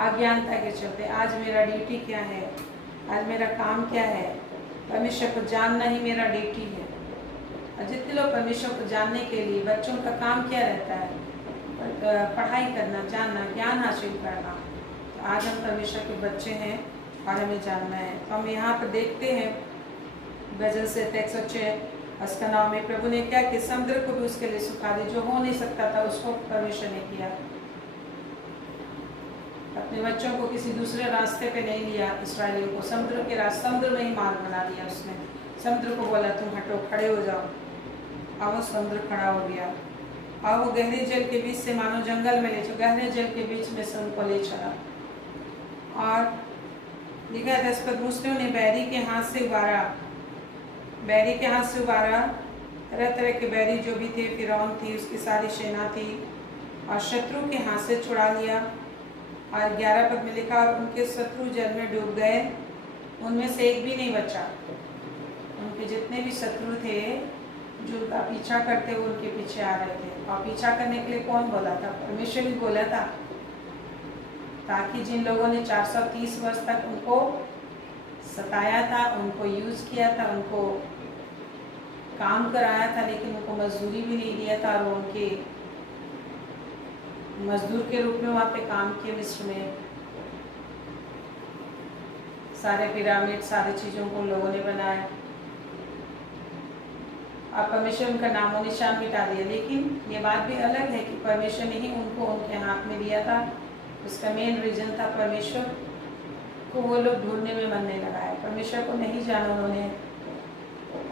अज्ञानता के चलते। आज मेरा ड्यूटी क्या है, आज मेरा काम क्या है, परमेश्वर को जानना ही मेरा ड्यूटी है। और जितने लोग परमेश्वर को जानने के लिए, बच्चों का काम क्या रहता है, पढ़ाई करना, जानना, ज्ञान हासिल करना। तो आज हम परमेश्वर के बच्चे हैं और हमें जानना है। तो हम यहाँ पर देखते हैं वजन से 106 उसका नाम में प्रभु ने क्या कि समुद्र को भी उसके लिए सुखा दे, जो हो नहीं सकता था उसको परमेश्वर ने किया। अपने बच्चों को किसी दूसरे रास्ते पे नहीं लिया, इसराइलियों को समुद्र के रास्ते, समुद्र में ही मार्ग बना दिया उसने। समुद्र को बोला तुम हटो, खड़े हो जाओ। अब वो समुद्र खड़ा हो गया। अब वो गहरे जल के बीच से मानो जंगल में ले चला, गहरे जल के बीच में से उनको ले चला। और लिखा है 10 पद, मूसलियों ने बैरी के हाथ से उबारा, बैरी के हाथ से उबारा, तरह तरह के बैरी जो भी थे, फिरौन थी, उसकी सारी सेना थी, और शत्रु के हाथ से छुड़ा लिया। और 11 पद में लिखा, और उनके शत्रु जल में डूब गए, उनमें से एक भी नहीं बचा। उनके जितने भी शत्रु थे जो उनका पीछा करते हुए उनके पीछे आ रहे थे, और पीछा करने के लिए कौन बोला था? परमेश्वर भी बोला था, ताकि जिन लोगों ने 430 वर्ष तक उनको सताया था, उनको यूज किया था, उनको काम कराया था, लेकिन उनको मजदूरी भी नहीं दिया था, और उनके मजदूर के रूप में वहाँ पे काम किए मिस्र में। सारे पिरामिड, सारी चीज़ों को लोगों ने बनाया, और परमेश्वर उनका नामो निशान मिटा दिया। लेकिन ये बात भी अलग है कि परमेश्वर ने ही उनको उनके हाथ में दिया था। उसका मेन रीजन था परमेश्वर को वो लोग ढूंढने में मन नहीं लगाया, परमेश्वर को नहीं जाना उन्होंने।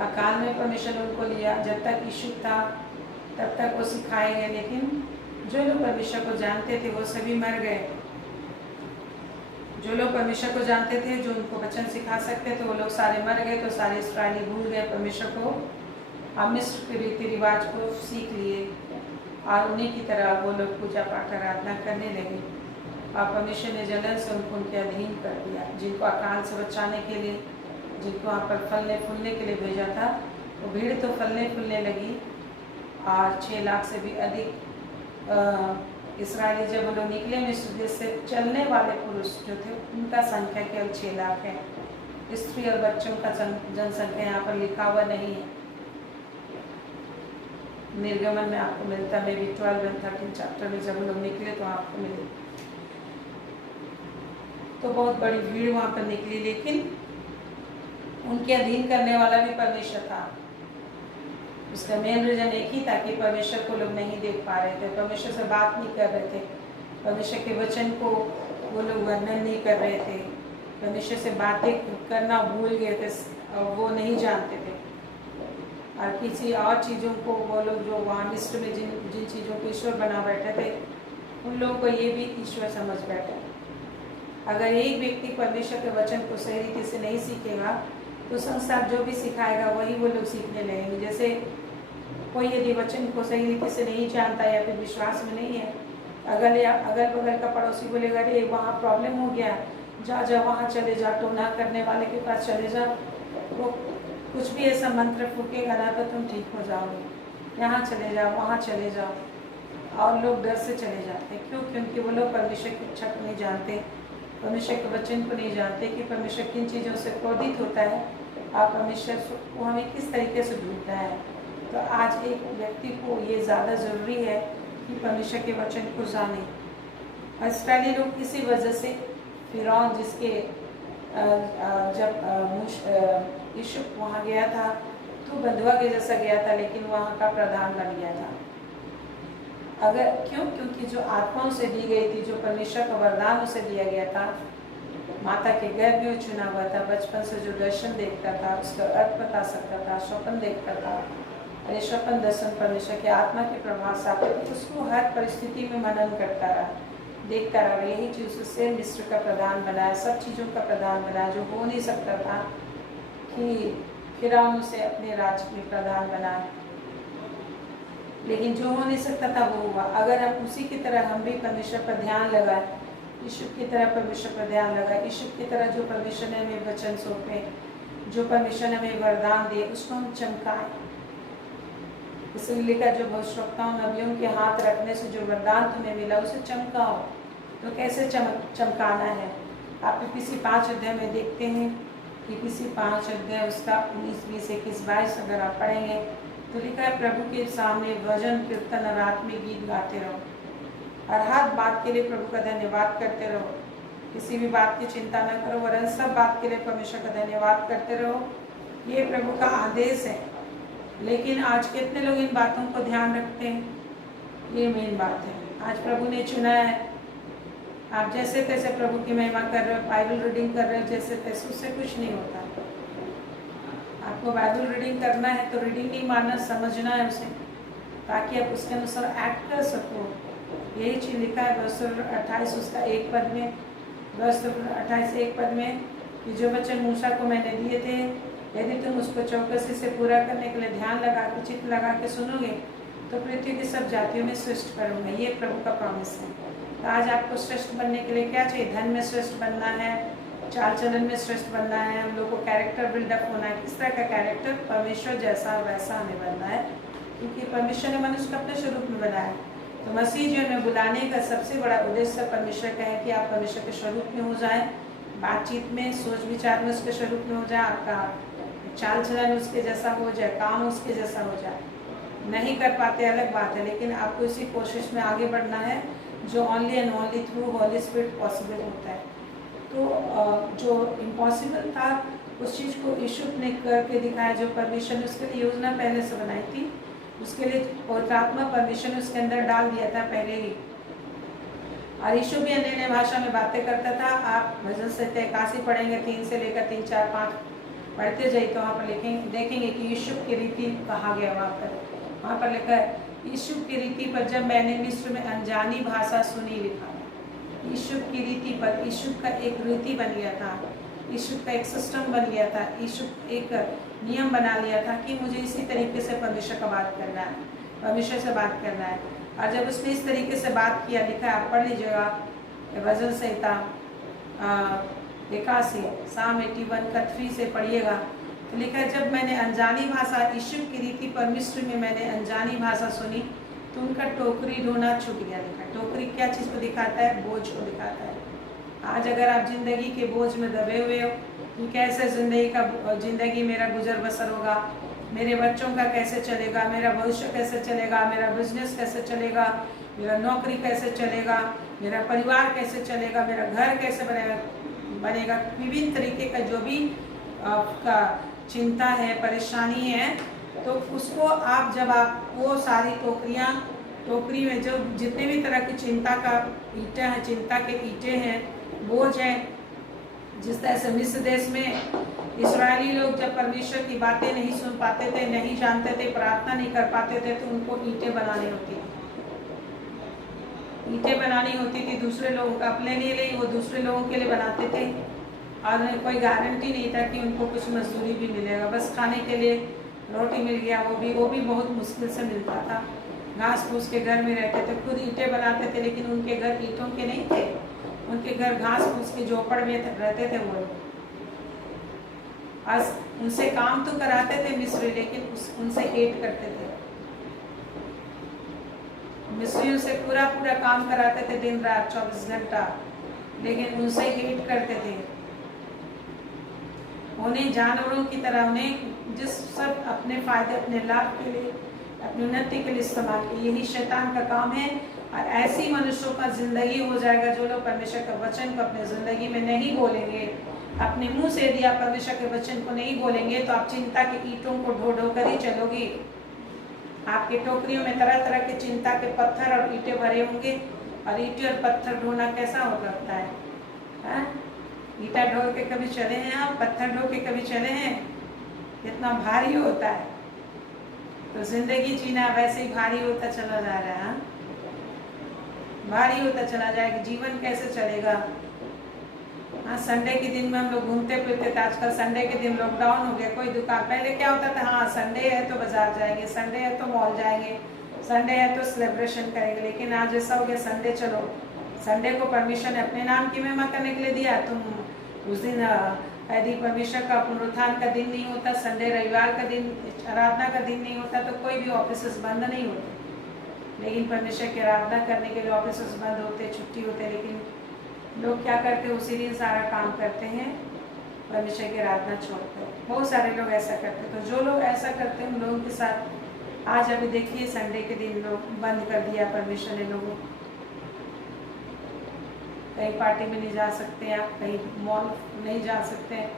अकाल में परमेश्वर ने उनको लिया, जब तक यीशु था तब तक वो सिखाए गए, लेकिन जो लोग परमेश्वर को जानते थे वो सभी मर गए। जो लोग परमेश्वर को जानते थे, जो उनको वचन सिखा सकते थे, वो लोग सारे मर गए। तो सारे इस्राएली भूल गए परमेश्वर को, और मिस्र के रीति रिवाज को सीख लिए, और उन्हीं की तरह वो लोग पूजा पाठ आराधना करने लगे। और परमेश्वर ने जलन से उनको उनके अधीन कर दिया। जिनको अकाल से बचाने के लिए, जिनको वहाँ पर फलने फूलने के लिए भेजा था, वो भीड़ तो फलने फूलने लगी। और 6 लाख से भी अधिक इसराइली जब वो लोग निकले मिस्र देश से, चलने वाले पुरुष जो थे उनका संख्या केवल 6 लाख है। स्त्री और बच्चों का जनसंख्या यहाँ पर लिखा हुआ नहीं है। निर्गमन में आपको मिलता है, मे बी 12 और 13 चैप्टर में जब लोग निकले तो आपको मिले। तो बहुत बड़ी भीड़ वहाँ पर निकली, लेकिन उनके अधीन करने वाला भी परमेश्वर था। उसका मेन रीजन एक ही था कि परमेश्वर को लोग नहीं देख पा रहे थे, परमेश्वर से बात नहीं कर रहे थे, परमेश्वर के वचन को वो लोग वर्णन नहीं कर रहे थे, परमेश्वर से बातें करना भूल गए थे, और वो नहीं जानते थे। और किसी और चीज़ों को वो लोग जो वहाँ मिस्र में जिन चीज़ों को ईश्वर बना बैठे थे, उन लोगों को ये भी ईश्वर समझ बैठे। अगर एक व्यक्ति परमेश्वर के वचन को सही रीति से नहीं सीखेगा, तो संसार जो भी सिखाएगा वही वो लोग सीखने लगेंगे। जैसे कोई यदि वचन को सही रीति से नहीं जानता या फिर विश्वास में नहीं है, अगल बगल का पड़ोसी बोलेगा अरे वहाँ प्रॉब्लम हो गया, जा वहाँ चले जा, टोना करने वाले के पास चले जा, वो कुछ भी ऐसा मंत्र फूकेगा ना तो तुम ठीक हो जाओगे, यहाँ चले जाओ, वहाँ चले जाओ। और लोग डर से चले जाते हैं। क्यों? क्योंकि वो लोग परमेश्वर की इच्छा को नहीं जानते, परमेश्वर के वचन को नहीं जानते कि परमेश्वर किन चीज़ों से क्रोधित होता है और परमेश्वर को हमें किस तरीके से ढूंढता है। तो आज एक व्यक्ति को ये ज़्यादा ज़रूरी है कि परमेश्वर के वचन को जाने। और इस्राएली लोग इसी वजह से फिरौन जिसके जब यीशु वहाँ गया था तो बंधुआ के जैसा गया था, लेकिन वहाँ का प्रधान बन गया था। अगर क्योंकि जो आत्मा उसे दी गई थी, जो परमेश्वर का वरदान उसे दिया गया था, माता के गर्भ में चुना हुआ था, बचपन से जो दर्शन देखता था उसका अर्थ बता सकता था, स्वप्न देखता था, अरे स्वप्न दर्शन परमेश्वर के आत्मा के प्रभाव से आते थे, उसको हर परिस्थिति में मनन करता रहा, देखता रहा। यही चीज़ उससे मिस्र का प्रधान बनाया, सब चीज़ों का प्रधान बनाया। जो हो नहीं सकता था कि फिरौन उसे अपने राज्य में प्रधान बनाए, लेकिन जो हो नहीं सकता था वो हुआ। अगर हम उसी की तरह हम भी परमेश्वर पर ध्यान लगाए, यीशु की तरह परमेश्वर पर ध्यान लगाए, यीशु की तरह जो परमेश्वर ने हमें वचन सौंपे, जो परमेश्वर ने हमें वरदान दिए, उसको हम चमकाएं। इसलिए लिखा जो भविष्यवक्ताओं नबियों के हाथ रखने से जो वरदान तुम्हें मिला उसे चमकाओ। तो कैसे चमकाना है? आप पीपीसी 5 अध्याय में देखते हैं, पीपीसी 5 अध्याय उसका 19, 20, 21, 22 अगर आप पढ़ेंगे तो लिखा है प्रभु के सामने भजन कीर्तन और आत्मिक गीत गाते रहो और हर बात के लिए प्रभु का धन्यवाद करते रहो। किसी भी बात की चिंता न करो वरन सब बात के लिए परमेश्वर का धन्यवाद करते रहो। ये प्रभु का आदेश है। लेकिन आज कितने लोग इन बातों को ध्यान रखते हैं, ये मेन बात है। आज प्रभु ने चुना है, आप जैसे तैसे प्रभु की महिमा कर रहे हो, बाइबल रीडिंग कर रहे हो जैसे तैसे, उससे कुछ नहीं होता। आपको बाइबल रीडिंग करना है तो रीडिंग नहीं मानना, समझना है उसे, ताकि आप उसके अनुसार एक्ट कर सको। यही चीज़ लिखा है वर्ष 28 उसका 1 पद में, वर्ष 28 1 पद में कि जो वचन मूसा को मैंने दिए थे, यदि तुम उसको चौकसी से पूरा करने के लिए ध्यान लगा के, चित्त लगा के सुनोगे, तो पृथ्वी की सब जातियों में श्रेष्ठ करूँगा। ये प्रभु का प्रॉमिस है। तो आज आपको श्रेष्ठ बनने के लिए क्या चाहिए? धन में श्रेष्ठ बनना है, चाल चलन में श्रेष्ठ बनना है, हम लोग को कैरेक्टर बिल्डअप होना है। किस तरह का कैरेक्टर? परमेश्वर जैसा वैसा हमें बनना है, क्योंकि परमेश्वर ने मनुष्य को अपने स्वरूप में बनाया है। तो मसीह जी में बुलाने का सबसे बड़ा उद्देश्य परमेश्वर का है कि आप परमेश्वर के स्वरूप में हो जाए, बातचीत में, सोच विचार में उसके स्वरूप में हो जाए, आपका चाल चलन उसके जैसा हो जाए, काम उसके जैसा हो जाए। नहीं कर पाते अलग बात है, लेकिन आपको इसी कोशिश में आगे बढ़ना है जो only and only through holy spirit possible होता है। तो जो इम्पॉसिबल था उस चीज़ को यीशु ने करके दिखाया, जो परमेश्वर ने उसके लिए योजना पहले से बनाई थी, उसके लिए पवित्र आत्मा परमेश्वर ने उसके अंदर डाल दिया था पहले ही। और यीशु भी अन्य अन्य भाषा में बातें करता था। आप भजन संहिता 81 पढ़ेंगे 3 से लेकर 3, 4, 5 पढ़ते जाइए तो वहाँ पर देखेंगे कि यीशु की रीति कहा गया। वहाँ पर लिखा है, यीशु की रीति पर जब मैंने मिस्र में अनजानी भाषा सुनी, लिखा है यीशु की रीति पर। यीशु का एक रीति बन गया था, यीशु का एक सिस्टम बन गया था, यीशु एक नियम बना लिया था कि मुझे इसी तरीके से परमेश्वर का बात करना है, परमेश्वर से बात करना है। और जब उसने इस तरीके से बात किया, लिखा है, आप पढ़ लीजिएगा भजन संहिता 81 Psalm 81 का 3 से पढ़िएगा तो लिखा है, जब मैंने अनजानी भाषा, यीशु की रीति पर मिस्र में मैंने अनजानी भाषा सुनी तो उनका टोकरी ढोना छूट गया। लिखा है, टोकरी क्या चीज़ को दिखाता है? बोझ को दिखाता है। आज अगर आप जिंदगी के बोझ में दबे हुए हो कि कैसे जिंदगी मेरा गुजर बसर होगा, मेरे बच्चों का कैसे चलेगा, मेरा भविष्य कैसे चलेगा, मेरा बिजनेस कैसे चलेगा, मेरा नौकरी कैसे चलेगा, मेरा परिवार कैसे चलेगा, मेरा घर कैसे बनेगा, विभिन्न तरीके का जो भी आपका चिंता है, परेशानी है, तो उसको आप जब आप वो सारी टोकरी में जो जितने भी तरह की चिंता का ईंटें हैं, चिंता के ईंटें हैं, बोझ है, जिस तरह से मिस्र देश में इस्राएली लोग जब परमेश्वर की बातें नहीं सुन पाते थे, नहीं जानते थे, प्रार्थना नहीं कर पाते थे, तो उनको ईंटें बनानी होती थी। ईंटें बनानी होती थी दूसरे लोगों का, अपने लिए नहीं, वो दूसरे लोगों के लिए बनाते थे। और उन्हें कोई गारंटी नहीं था कि उनको कुछ मजदूरी भी मिलेगा, बस खाने के लिए रोटी मिल गया, वो भी बहुत मुश्किल से मिलता था। घास फूस के घर में रहते थे, खुद ईंटें बनाते थे, लेकिन उनके घर ईंटों के नहीं थे, उनके घर घास फूस के झोपड़ में रहते थे वो लोग। आज उनसे काम तो कराते थे मिस्री, लेकिन उनसे हेट करते थे। मिस्रियों से पूरा काम कराते थे दिन रात 24 घंटा, लेकिन उनसे हेट करते थे। उन्हें जानवरों की तरह, उन्हें जिस सब अपने फायदे, अपने लाभ के लिए, अपनी उन्नति के लिए इस्तेमाल किया। यही शैतान का काम है। और ऐसी मनुष्यों का जिंदगी हो जाएगा जो लोग परमेश्वर का वचन को अपने जिंदगी में नहीं बोलेंगे, अपने मुंह से यदि आप परमेश्वर के वचन को नहीं बोलेंगे तो आप चिंता के ईंटों को ढो ढो कर ही चलोगी। आपके टोकरियों में तरह तरह के चिंता के पत्थर और ईंटें भरे होंगे। और ईंटें और पत्थर ढोना कैसा हो सकता है? ईंटा ढो के कभी चले हैं आप? पत्थर ढो के कभी चले हैं? कितना भारी होता है। तो जिंदगी जीना वैसे ही भारी होता चला जा रहा है, भारी होता चला जाएगा। जीवन कैसे चलेगा? हाँ, संडे के दिन में हम लोग घूमते फिरते थे, आजकल संडे के दिन लॉकडाउन हो गया, कोई दुकान, पहले क्या होता था, हाँ संडे है तो बाजार जाएंगे, संडे है तो मॉल जाएंगे, संडे है तो सेलिब्रेशन करेंगे। लेकिन आज ऐसा हो गया, संडे चलो, संडे को परमेश्वर ने अपने नाम की महिमा करने के लिए दिया। तुम उस दिन यदि परमेश्वर का पुनरुत्थान का दिन नहीं होता, संडे रविवार का दिन, आराधना का दिन नहीं होता, तो कोई भी ऑफिस बंद नहीं होते। लेकिन परमेश्वर की आराधना करने के लिए ऑफिस बंद होते, छुट्टी होते, लेकिन लोग क्या करते हैं, उसी दिन सारा काम करते हैं, परमेश्वर की आराधना छोड़ते हैं। बहुत सारे लोग ऐसा करते हैं। तो जो लोग ऐसा करते हैं उन लोगों के साथ आज अभी देखिए संडे के दिन लोग बंद कर दिया परमेश्वर ने लोगों को। कहीं पार्टी में नहीं जा सकते हैं आप, कहीं मॉल नहीं जा सकते हैं,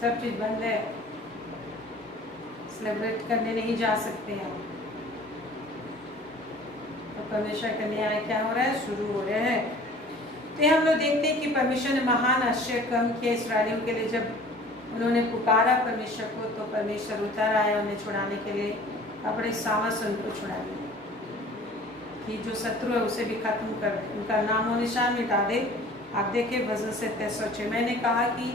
सब चीज़ बंद है। सेलिब्रेट करने नहीं जा सकते हैं। तो परमेश्वर का न्याय क्या हो रहा है, शुरू हो रहे हैं। तो हम लोग देखते हैं कि परमेश्वर ने महान आश्चर्य काम किया इसराइलियों के लिए। जब उन्होंने पुकारा परमेश्वर को तो परमेश्वर उतर आया उन्हें छुड़ाने के लिए, अपने सामर्थ उनको छुड़ा दिया कि जो शत्रु है उसे भी खत्म कर दे, उनका नामो निशान मिटा दे। आप देखिए वजन से 306। मैंने कहा कि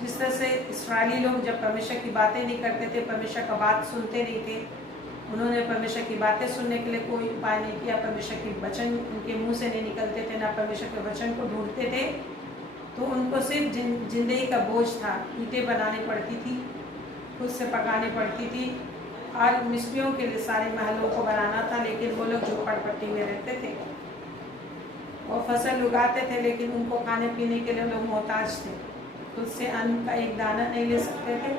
जिस तरह से इस्राएली लोग जब परमेश्वर की बातें नहीं करते थे, परमेश्वर का बात सुनते नहीं थे, उन्होंने परमेश्वर की बातें सुनने के लिए कोई उपाय नहीं किया, परमेश्वर के वचन उनके मुंह से नहीं निकलते थे, ना परमेश्वर के वचन को ढूंढते थे, तो उनको सिर्फ जिंदगी का बोझ था। ईंटें बनानी पड़ती थी, खुद से पकानी पड़ती थी, और मिस्त्रियों के लिए सारे महलों को बनाना था, लेकिन वो लोग झोपड़पट्टी में रहते थे। वो फसल उगाते थे लेकिन उनको खाने पीने के लिए लोग मोहताज थे, खुद से अन्न का एक दाना नहीं ले सकते थे।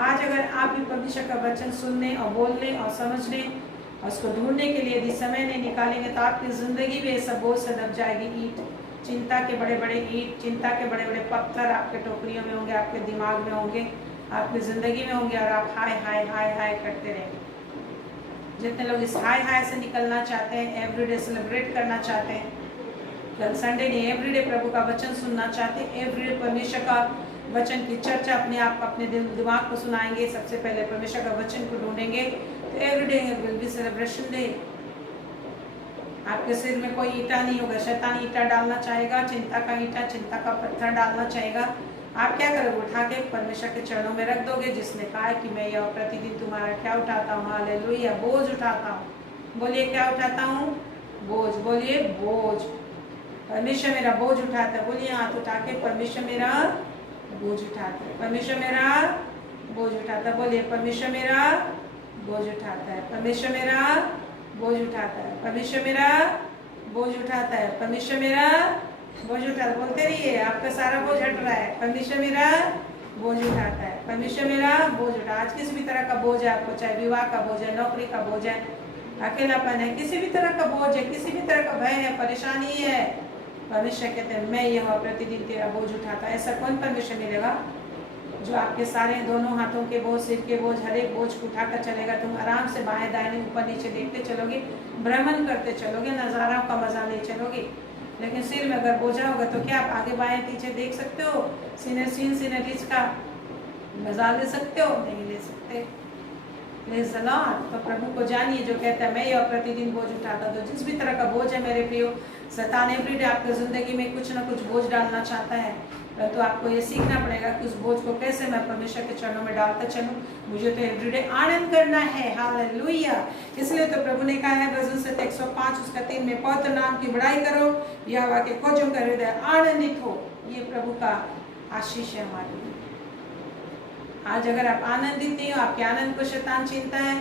आज अगर आप भी परमेश्वर का वचन सुनने और बोलने और समझने और उसको ढूंढने के लिए यदि समय नहीं निकालेंगे तो आपकी ज़िंदगी भी ऐसा बोझ से दब जाएगी। ईंट, चिंता के बड़े बड़े ईंट, चिंता के बड़े बड़े पत्थर आपके टोकरियों में होंगे, आपके दिमाग में होंगे, आपकी ज़िंदगी में होंगे, और आप हाय हाय हाय हाय करते रहेंगे। जितने लोग इस हाय हाय से निकलना चाहते हैं, एवरीडे सेलिब्रेट करना चाहते हैं, कल संडे नहीं, एवरीडे प्रभु का वचन सुनना चाहते हैं, एवरीडे परमेश्वर का वचन की चर्चा अपने आप अपने दिमाग को सुनाएंगे, सबसे पहले परमेश्वर का वचन को ढूंढेंगे, तो everyday will be celebration day. आपके सिर में कोई ईंटा नहीं होगा, शैतान ईंटा डालना चाहेगा, चिंता का ईंटा, चिंता का पत्थर डालना चाहेगा। आप क्या करोगे, उठा के परमेश्वर के चरणों में रख दोगे, जिसने कहा है कि मैं यह प्रतिदिन तुम्हारा क्या उठाता हूँ, हालेलुया, बोझ उठाता हूँ। बोलिए क्या उठाता हूँ, बोझ। बोलिए बोझ। परमेश्वर मेरा बोझ उठाता है। बोलिए हाथ उठा के, परमेश्वर मेरा बोझ उठाता है, परमेश्वर मेरा बोझ उठाता है। बोलिए परमेश्वर मेरा बोझ उठाता है, परमेश्वर मेरा बोझ उठाता है, परमेश्वर मेरा बोझ उठाता है, परमेश्वर मेरा बोझ उठाता है। बोलते रहिए, आपका सारा बोझ हट रहा है। परमेश्वर मेरा बोझ उठाता है, परमेश्वर मेरा बोझ उठा। आज किसी भी तरह का बोझ है आपको, चाहे विवाह का बोझ है, नौकरी का बोझ है, अकेलापन है, किसी भी तरह का बोझ है, किसी भी तरह का भय है, परेशानी है, परमेश्वर कहते हैं मैं यह प्रतिदिन तेरा बोझ उठाता। ऐसा कौन परमेश्वर मिलेगा जो आपके सारे दोनों हाथों के बोझ, सिर के बोझ, हर एक बोझ को उठाकर चलेगा। तुम आराम से बाएं दाएं ऊपर नीचे देखते चलोगे, भ्रमण करते चलोगे, नज़ारों का मजा ले चलोगे। लेकिन सिर में अगर बोझा होगा तो क्या आप आगे बाएं पीछे देख सकते हो, सीनरीज का मजा ले सकते हो? नहीं ले सकते। तो प्रभु को जानिए जो कहता है मैं यह प्रतिदिन बोझ उठाता। तो जिस भी तरह का बोझ है मेरे प्रियो, शैतान एवरीडे आपकी जिंदगी में कुछ ना कुछ बोझ डालना चाहता है, तो आपको ये सीखना पड़ेगा कि उस बोझ को कैसे मैं परमेश्वर के चरणों में डालता चलूं। मुझे तो एवरीडे आनंद करना है, हालेलुया। इसलिए तो प्रभु ने कहा है वजन से 105 उसका 3 में, पवित्र नाम की बड़ाई करो, यहोवा के खोजों का हृदय आनंदित हो। ये प्रभु का आशीष है हमारे लिए। आज अगर आप आनंदित नहीं हो, आपके आनंद को शैतान छीनता है,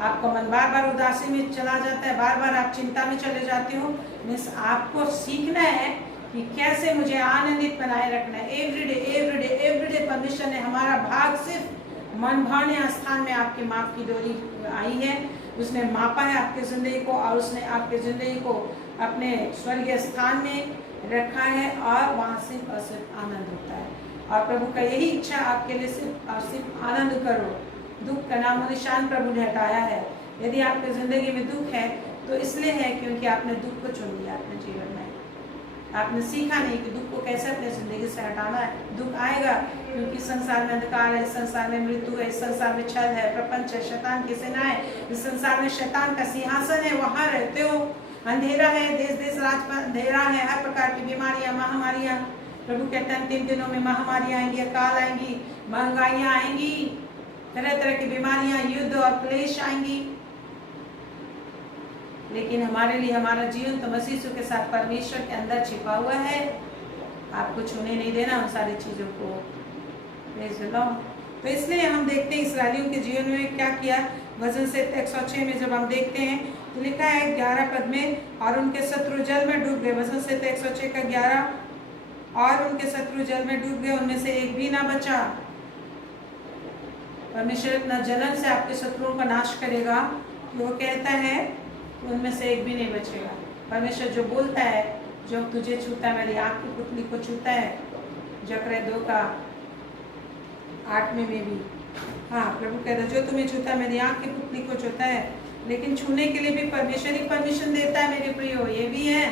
आपका मन बार बार उदासी में चला जाता है, बार बार आप चिंता में चले जाते हो। मीन्स आपको सीखना है कि कैसे मुझे आनंदित बनाए रखना है। एवरीडे एवरीडे एवरीडे परमेश्वर ने हमारा भाग सिर्फ मन भावने स्थान में आपके माप की डोरी आई है, उसने मापा है आपके जिंदगी को, और उसने आपके जिंदगी को अपने स्वर्गीय स्थान में रखा है, और वहाँ सिर्फ और सिर्फ आनंद होता है। और प्रभु का यही इच्छा आपके लिए सिर्फ और सिर्फ आनंद करो। दुख का नामो निशान प्रभु ने हटाया है। यदि आपकी जिंदगी में दुख है तो इसलिए है क्योंकि आपने दुख को चुन लिया अपने जीवन में। आपने सीखा नहीं कि दुख को कैसे अपने जिंदगी से हटाना है। दुख आएगा क्योंकि संसार में अंधकार है, इस संसार में मृत्यु है, इस संसार में छल है, प्रपंच है, शैतान की सेना है, इस संसार में शैतान का सिंहासन है, वहाँ रहते हो। अंधेरा है, देश देश राज पर अंधेरा है, हर प्रकार की बीमारियां, महामारियां। प्रभु कहते हैं अंतिम दिनों में महामारियां आएंगी, अकाल आएंगी, महंगाइयां आएंगी, तरह तरह की बीमारियां, युद्ध और क्लेश आएंगी। लेकिन हमारे लिए हमारा जीवन तो मसीह यीशु के साथ परमेश्वर के अंदर छिपा हुआ है। आपको छूने नहीं देना उन सारी चीज़ों को। तो इसलिए हम देखते हैं इसराइलियों के जीवन में क्या किया। वजन से 106 में जब हम देखते हैं तो लिखा है 11 पद में, और उनके शत्रु जल में डूब गए। वजन से 106 का 11, और उनके शत्रु जल में डूब गए, उनमें से एक भी ना बचा। परमेश्वर इतना जलन से आपके शत्रुओं का नाश करेगा कि वो कहता है कि उनमें से एक भी नहीं बचेगा। परमेश्वर जो बोलता है, जो तुझे छूता है, मेरी आँख की पुतली को छूता है, जकरयाह 2 का 8 में भी हाँ, प्रभु कहता है जो तुम्हें छूता है मेरी आँख की पुतली को छूता है, लेकिन छूने के लिए भी परमेश्वर ही परमिशन देता है मेरे प्रियो, ये भी है।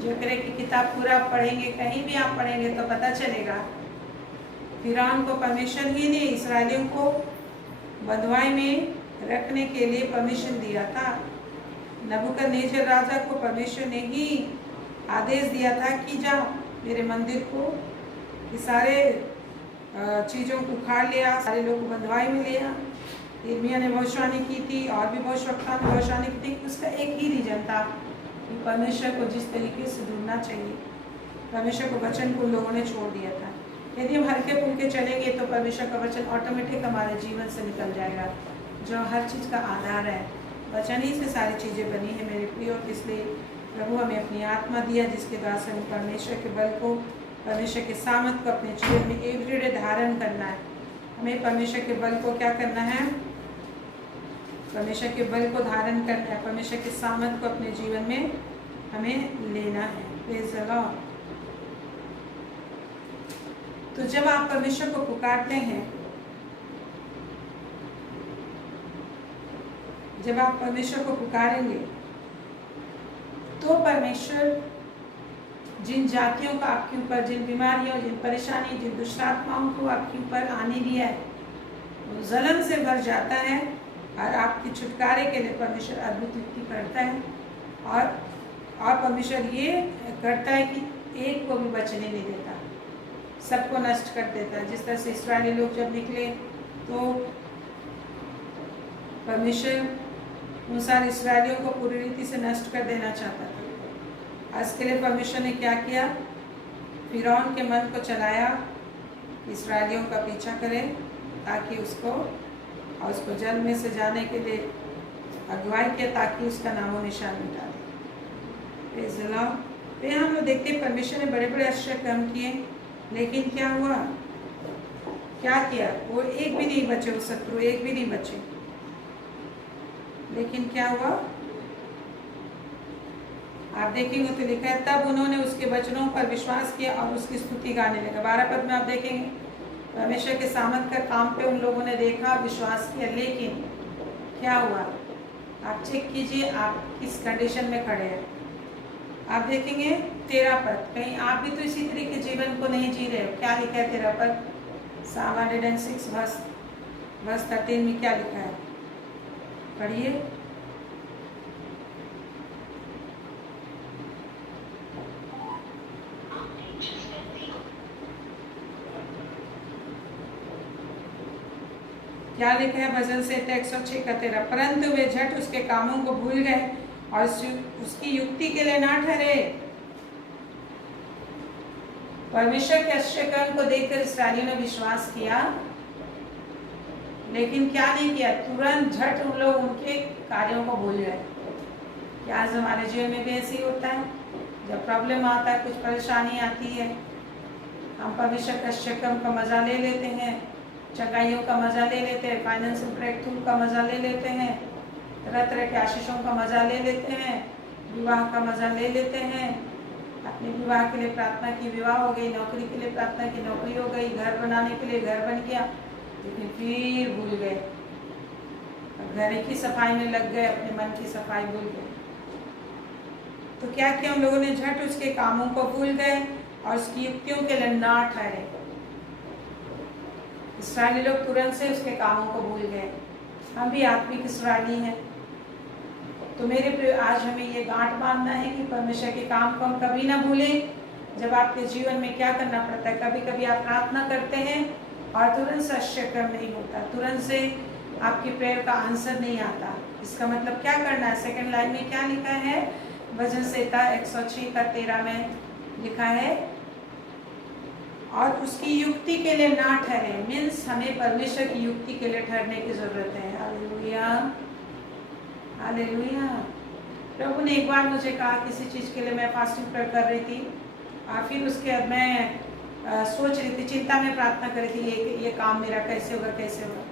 जकरे की किताब पूरा पढ़ेंगे, कहीं भी आप पढ़ेंगे तो पता चलेगा फिरौन को परमेश्वर ही ने इस्राएलियों को बंधुआई में रखने के लिए परमिशन दिया था। नबूकदनेस्सर राजा को परमेश्वर ने ही आदेश दिया था कि जा मेरे मंदिर को कि सारे चीज़ों को उखाड़ लिया, सारे लोग को बंधुआई में लिया। यिर्मयाह ने भविष्यवाणी की थी और भी भविष्यवक्ता ने भविष्यवाणी की थी। उसका एक ही रीजन था कि परमेश्वर को जिस तरीके से ढूंढना चाहिए, परमेश्वर को वचन को लोगों ने छोड़ दिया था। यदि हम हल्के फुल्के चलेंगे तो परमेश्वर का वचन ऑटोमेटिक हमारे जीवन से निकल जाएगा, जो हर चीज़ का आधार है। वचन ही से सारी चीज़ें बनी है मेरे प्रियो। इसलिए प्रभु हमें अपनी आत्मा दिया जिसके द्वारा से हमें परमेश्वर के बल को, परमेश्वर के सामर्थ को अपने जीवन में एवरीडे धारण करना है। हमें परमेश्वर के बल को क्या करना है? परमेश्वर के बल को धारण करना है, परमेश्वर के सामर्थ को अपने जीवन में हमें लेना है। Praise the Lord. तो जब आप परमेश्वर को पुकारते हैं, जब आप परमेश्वर को पुकारेंगे तो परमेश्वर जिन जातियों का आपके ऊपर, जिन बीमारियों, जिन परेशानी, जिन दुष्ट आत्माओं को आपके ऊपर आने दिया है, वो जलन से भर जाता है और आपके छुटकारे के लिए परमेश्वर अद्भुत युक्ति करता है। और परमेश्वर ये करता है कि एक को भी बचने नहीं देता, सबको नष्ट कर देता है। जिस तरह से इस्राएली लोग जब निकले तो परमेश्वर उन सारे इस्राएलियों को पूरी रीति से नष्ट कर देना चाहता था। इसके लिए परमेश्वर ने क्या किया? फिरौन के मन को चलाया इस्राएलियों का पीछा करे ताकि उसको जल में से जाने के लिए अगुवाई किया, ताकि उसका नामो निशान मिटा दे। Praise the Lord. फिर हम लोग देखते हैं परमेश्वर ने बड़े बड़े आश्चर्य काम किए, लेकिन क्या हुआ? क्या किया? वो एक भी नहीं बचे, वो शत्रु एक भी नहीं बचे। लेकिन क्या हुआ? आप देखेंगे तो लिखा है तब उन्होंने उसके वचनों पर विश्वास किया और उसकी स्तुति गाने लगे। 12 पद में आप देखेंगे परमेश्वर के सामर्थ का काम पे उन लोगों ने देखा, विश्वास किया। लेकिन क्या हुआ? आप चेक कीजिए आप किस कंडीशन में खड़े हैं। आप देखेंगे 13 पद, कहीं आप भी तो इसी तरीके जीवन को नहीं जी रहे हो। क्या लिखा है 13 पद? Psalm 106 वर्स 13 में क्या लिखा है? पढ़िए। क्या लिखा है? भजन से 106 का 13, परंतु वे झट उसके कामों को भूल गए और उसकी युक्ति के लिए ना ठहरे। परमेश्वर के आश्चर्य कर्म को देखकर इस्राएलियों ने विश्वास किया, लेकिन क्या नहीं किया? तुरंत झट उन लोग उनके कार्यों को भूल गए। क्या आज हमारे जीवन में भी ऐसे ही होता है? जब प्रॉब्लम आता है, कुछ परेशानी आती है, हम परमेश्वर के आश्चर्य कर्म का मजा ले लेते हैं, चंगाइयों का मजा ले लेते हैं, फाइनेंशियल ब्रेक थ्रू का मजा ले लेते हैं, तरह तरह के आशीषों का मजा ले लेते हैं, विवाह का मजा ले लेते हैं। अपने विवाह के लिए प्रार्थना की, विवाह हो गई, नौकरी के लिए प्रार्थना की, नौकरी हो गई, घर बनाने के लिए घर बन गया, लेकिन फिर भूल गए, घर की सफाई में लग गए, अपने मन की सफाई भूल गए। तो क्या किया उन लोगों ने? झट उसके कामों को भूल गए और उसकी युक्तियों के लिए ना ठहरे। इस्राएली लोग तुरंत से उसके कामों को भूल गए। हम भी आत्मिक इस्राएली हैं। तो मेरे प्रिय, आज हमें ये गांठ बांधना है कि परमेश्वर के काम को हम कभी ना भूलें। जब आपके जीवन में क्या करना पड़ता है, कभी कभी आप प्रार्थना करते हैं और तुरंत से आश्चर्य कर्म नहीं होता, तुरंत से आपकी प्रेयर का आंसर नहीं आता। इसका मतलब क्या करना है? सेकंड लाइन में क्या लिखा है? भजन संहिता 106 का 13 में लिखा है, और उसकी युक्ति के लिए ना ठहरे। मीन्स हमें परमेश्वर की युक्ति के लिए ठहरने की जरूरत है। Hallelujah, hallelujah. प्रभु ने एक बार मुझे कहा, किसी चीज़ के लिए मैं फास्टिंग प्रेयर कर रही थी और फिर उसके बाद मैं सोच रही थी, चिंता में प्रार्थना कर रही थी, ये काम मेरा कैसे होगा, कैसे होगा।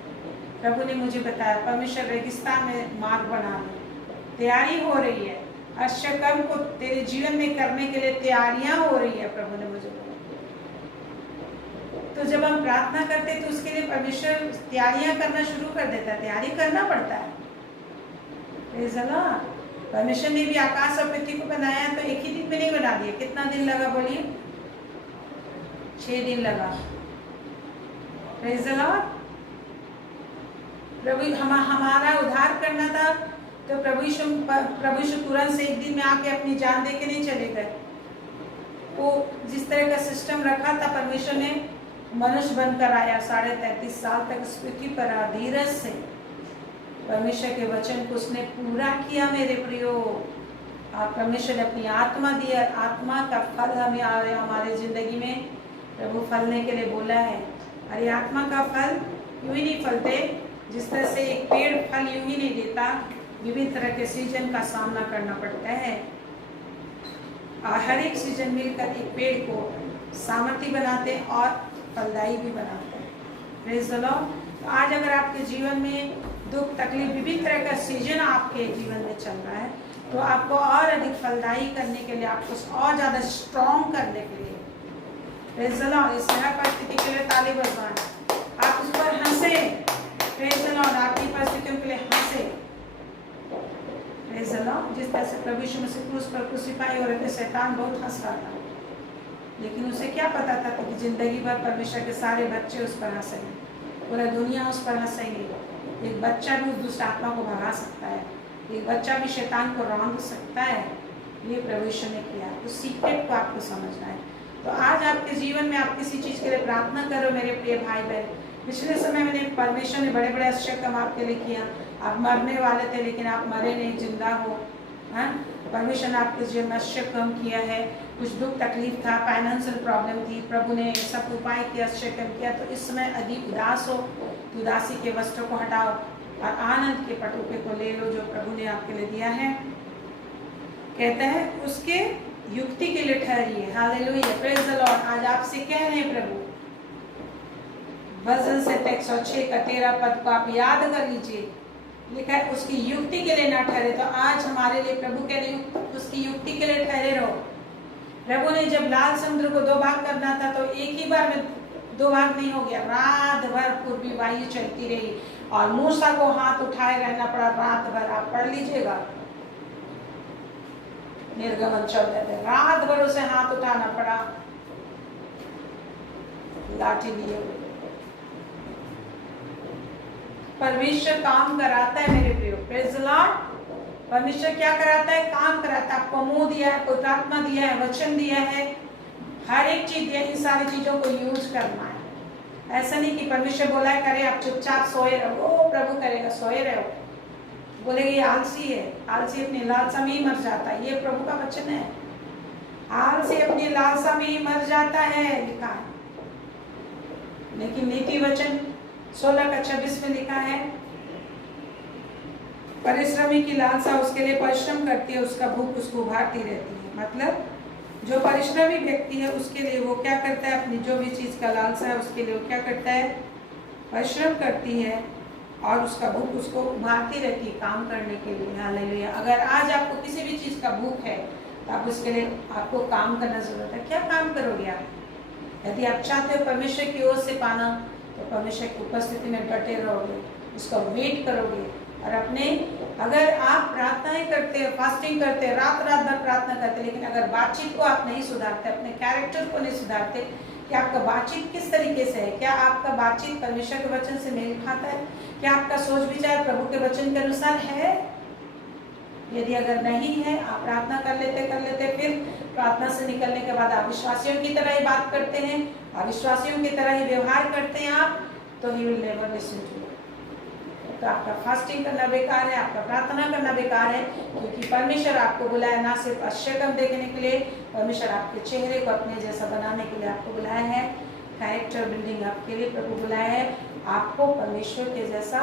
प्रभु ने मुझे बताया, परमेश्वर रेगिस्तान में मार्ग बना रहे, तैयारी हो रही है, आश्चर्य कर्म को तेरे जीवन में करने के लिए तैयारियां हो रही है। प्रभु ने मुझे बोला। तो तो जब हम प्रार्थना करते तो उसके लिए परमेश्वर तैयारियां करना शुरू कर देता है, तैयारी करना पड़ता है। Praise the Lord। परमेश्वर ने भी आकाश और पृथ्वी को बनाया तो एक ही दिन में नहीं बना दिया। कितना दिन लगा बोलिए? 6 दिन लगा। Praise the Lord। प्रभु हमारा उद्धार करना था तो प्रभु यीशु तुरंत से एक दिन में आके अपनी जान दे के नहीं चले गए। वो जिस तरह का सिस्टम रखा था परमेश्वर ने, मनुष्य बनकर आया, 33.5 साल तक इस पृथ्वी पर रहा, धीरज से परमेश्वर के वचन को उसने पूरा किया। मेरे प्रियो, आप परमेश्वर ने अपनी आत्मा दी है, आत्मा का फल हमें आ रहा है हमारे जिंदगी में। प्रभु फलने के लिए बोला है। अरे आत्मा का फल यूं ही नहीं फलते, जिस तरह से एक पेड़ फल यूं ही नहीं देता, विभिन्न तरह के सीजन का सामना करना पड़ता है। हर एक सीजन मिलकर एक पेड़ को सामर्थ्य बनाते हैं और फलदायी भी बनाते हैं। Praise the Lord. तो आज अगर आपके जीवन में दुख तकलीफ विभिन्न तरह का सीजन आपके जीवन में चल रहा है, तो आपको और अधिक फलदायी करने के लिए, आपको और ज़्यादा स्ट्रॉन्ग करने के लिए, प्रेज़ द लॉर्ड, इस तरह परिस्थिति के लिए ताली बजवाएं। आप उस पर हंसे, प्रेज़ द लॉर्ड, आपकी परिस्थितियों के लिए हंसे। Praise the Lord. जिस तरह से प्रभु यीशु मसीह क्रूस पर क्रूसिफाई हो रहे थे, शैतान बहुत हंस रहा था, लेकिन उसे क्या पता था कि जिंदगी भर परमेश्वर के सारे बच्चे उस पर हंसेंगे, पूरा दुनिया उस पर हंसेंगे। एक बच्चा भी उस दुष्ट आत्मा को भगा सकता है, एक बच्चा भी शैतान को रौंद सकता है। ये प्रभु यीशु ने किया। तो सीक्रेट को आपको समझना है। तो आज आपके जीवन में आप किसी चीज़ के लिए प्रार्थना करो मेरे प्रिय भाई बहन। पिछले समय मैंने परमेश्वर ने बड़े बड़े आश्चर्य काम आपके लिए किया। आप मरने वाले थे लेकिन आप मरे नहीं, जिंदा हो। हाँ, परमेश्वर ने आपके जीवन में आश्चर्य काम किया है। कुछ दुख तकलीफ था, फाइनेंशियल प्रॉब्लम थी, प्रभु ने सब उपाय किया, आश्चर्य काम किया। तो इस समय अधिक उदास हो तो उदासी के वस्त्रों को हटाओ और आनंद के पटुके को ले लो जो प्रभु ने आपके लिए दिया है। कहता है उसके युक्ति के लिए ठहरिए। Hallelujah, praise the Lord. आज आपसे कह रहे हैं प्रभु, भजन से 106 का 13 पद को आप याद कर लीजिए। लिखा है उसकी युक्ति के लिए ना ठहरे। तो आज हमारे लिए प्रभु कह रहे उसकी युक्ति के लिए ठहरे रहो। प्रभु ने जब लाल समुद्र को 2 भाग करना था तो एक ही बार में 2 भाग नहीं हो गया। रात भर पूर्वी वायु चलती रही और मूसा को हाथ उठाए रहना पड़ा रात भर। आप पढ़ लीजिएगा, निर्गमन 14 में रात भर उसे हाथ उठाना पड़ा लाठी लिए। परमेश्वर काम कराता है मेरे प्रियो, प्रेज द लॉर्ड। परमेश्वर क्या कराता है? काम कराता है। आपको मुंह दिया है, पवित्रात्मा दिया है, वचन दिया है, हर एक चीज दिया है। इन सारी चीजों को यूज करना है। ऐसा नहीं कि परमेश्वर बोला है करे, आप चुपचाप सोए रहो। ओ प्रभु करेगा, सोए रहो। बोलेगा ये आलसी है, आलसी अपनी लालसा में ही मर जाता है। ये प्रभु का वचन है। आलसी अपनी लालसा में ही मर जाता है, लिखा है। लेकिन नीति वचन 16 का 26 में लिखा है, परिश्रमी की लालसा उसके लिए परिश्रम करती है, उसका भूख उसको उभारती रहती है। मतलब जो परिश्रमी व्यक्ति है उसके लिए वो क्या करता है? अपनी जो भी चीज का लालसा है उसके लिए वो क्या करता है? परिश्रम करती है और उसका भूख उसको उभारती रहती है काम करने के लिए। हालेलुया। अगर आज आपको किसी भी चीज का भूख है तो आप उसके लिए आपको काम करना जरूरत है। क्या काम करोगे आप? यदि आप चाहते हो परमेश्वर की ओर से पाना तो परमेश्वर की उपस्थिति में डटे रहोगे, उसका वेट करोगे। और अपने अगर आप प्रार्थनाएं करते हो, फास्टिंग करते हो, रात रात भर प्रार्थना करते, लेकिन अगर बातचीत को आप नहीं सुधारते, अपने कैरेक्टर को नहीं सुधारते, कि आपका बातचीत किस तरीके से है, क्या आपका बातचीत परमेश्वर के वचन से मेल खाता है, क्या आपका सोच विचार प्रभु के वचन के अनुसार है? यदि अगर नहीं है, आप प्रार्थना कर लेते फिर प्रार्थना से निकलने के बाद आप विश्वासियों की तरह ही बात करते हैं, अविश्वासियों की तरह ही व्यवहार करते हैं आप, तो he will never listen to you. तो आपका फास्टिंग करना बेकार है, आपका प्रार्थना करना बेकार है, क्योंकि परमेश्वर आपको बुलाया ना सिर्फ आश्चर्य देखने के लिए, परमेश्वर आपके चेहरे को अपने जैसा बनाने के लिए आपको बुलाया है। कैरेक्टर बिल्डिंग आपके लिए प्रभु बुलाया है, आपको परमेश्वर के जैसा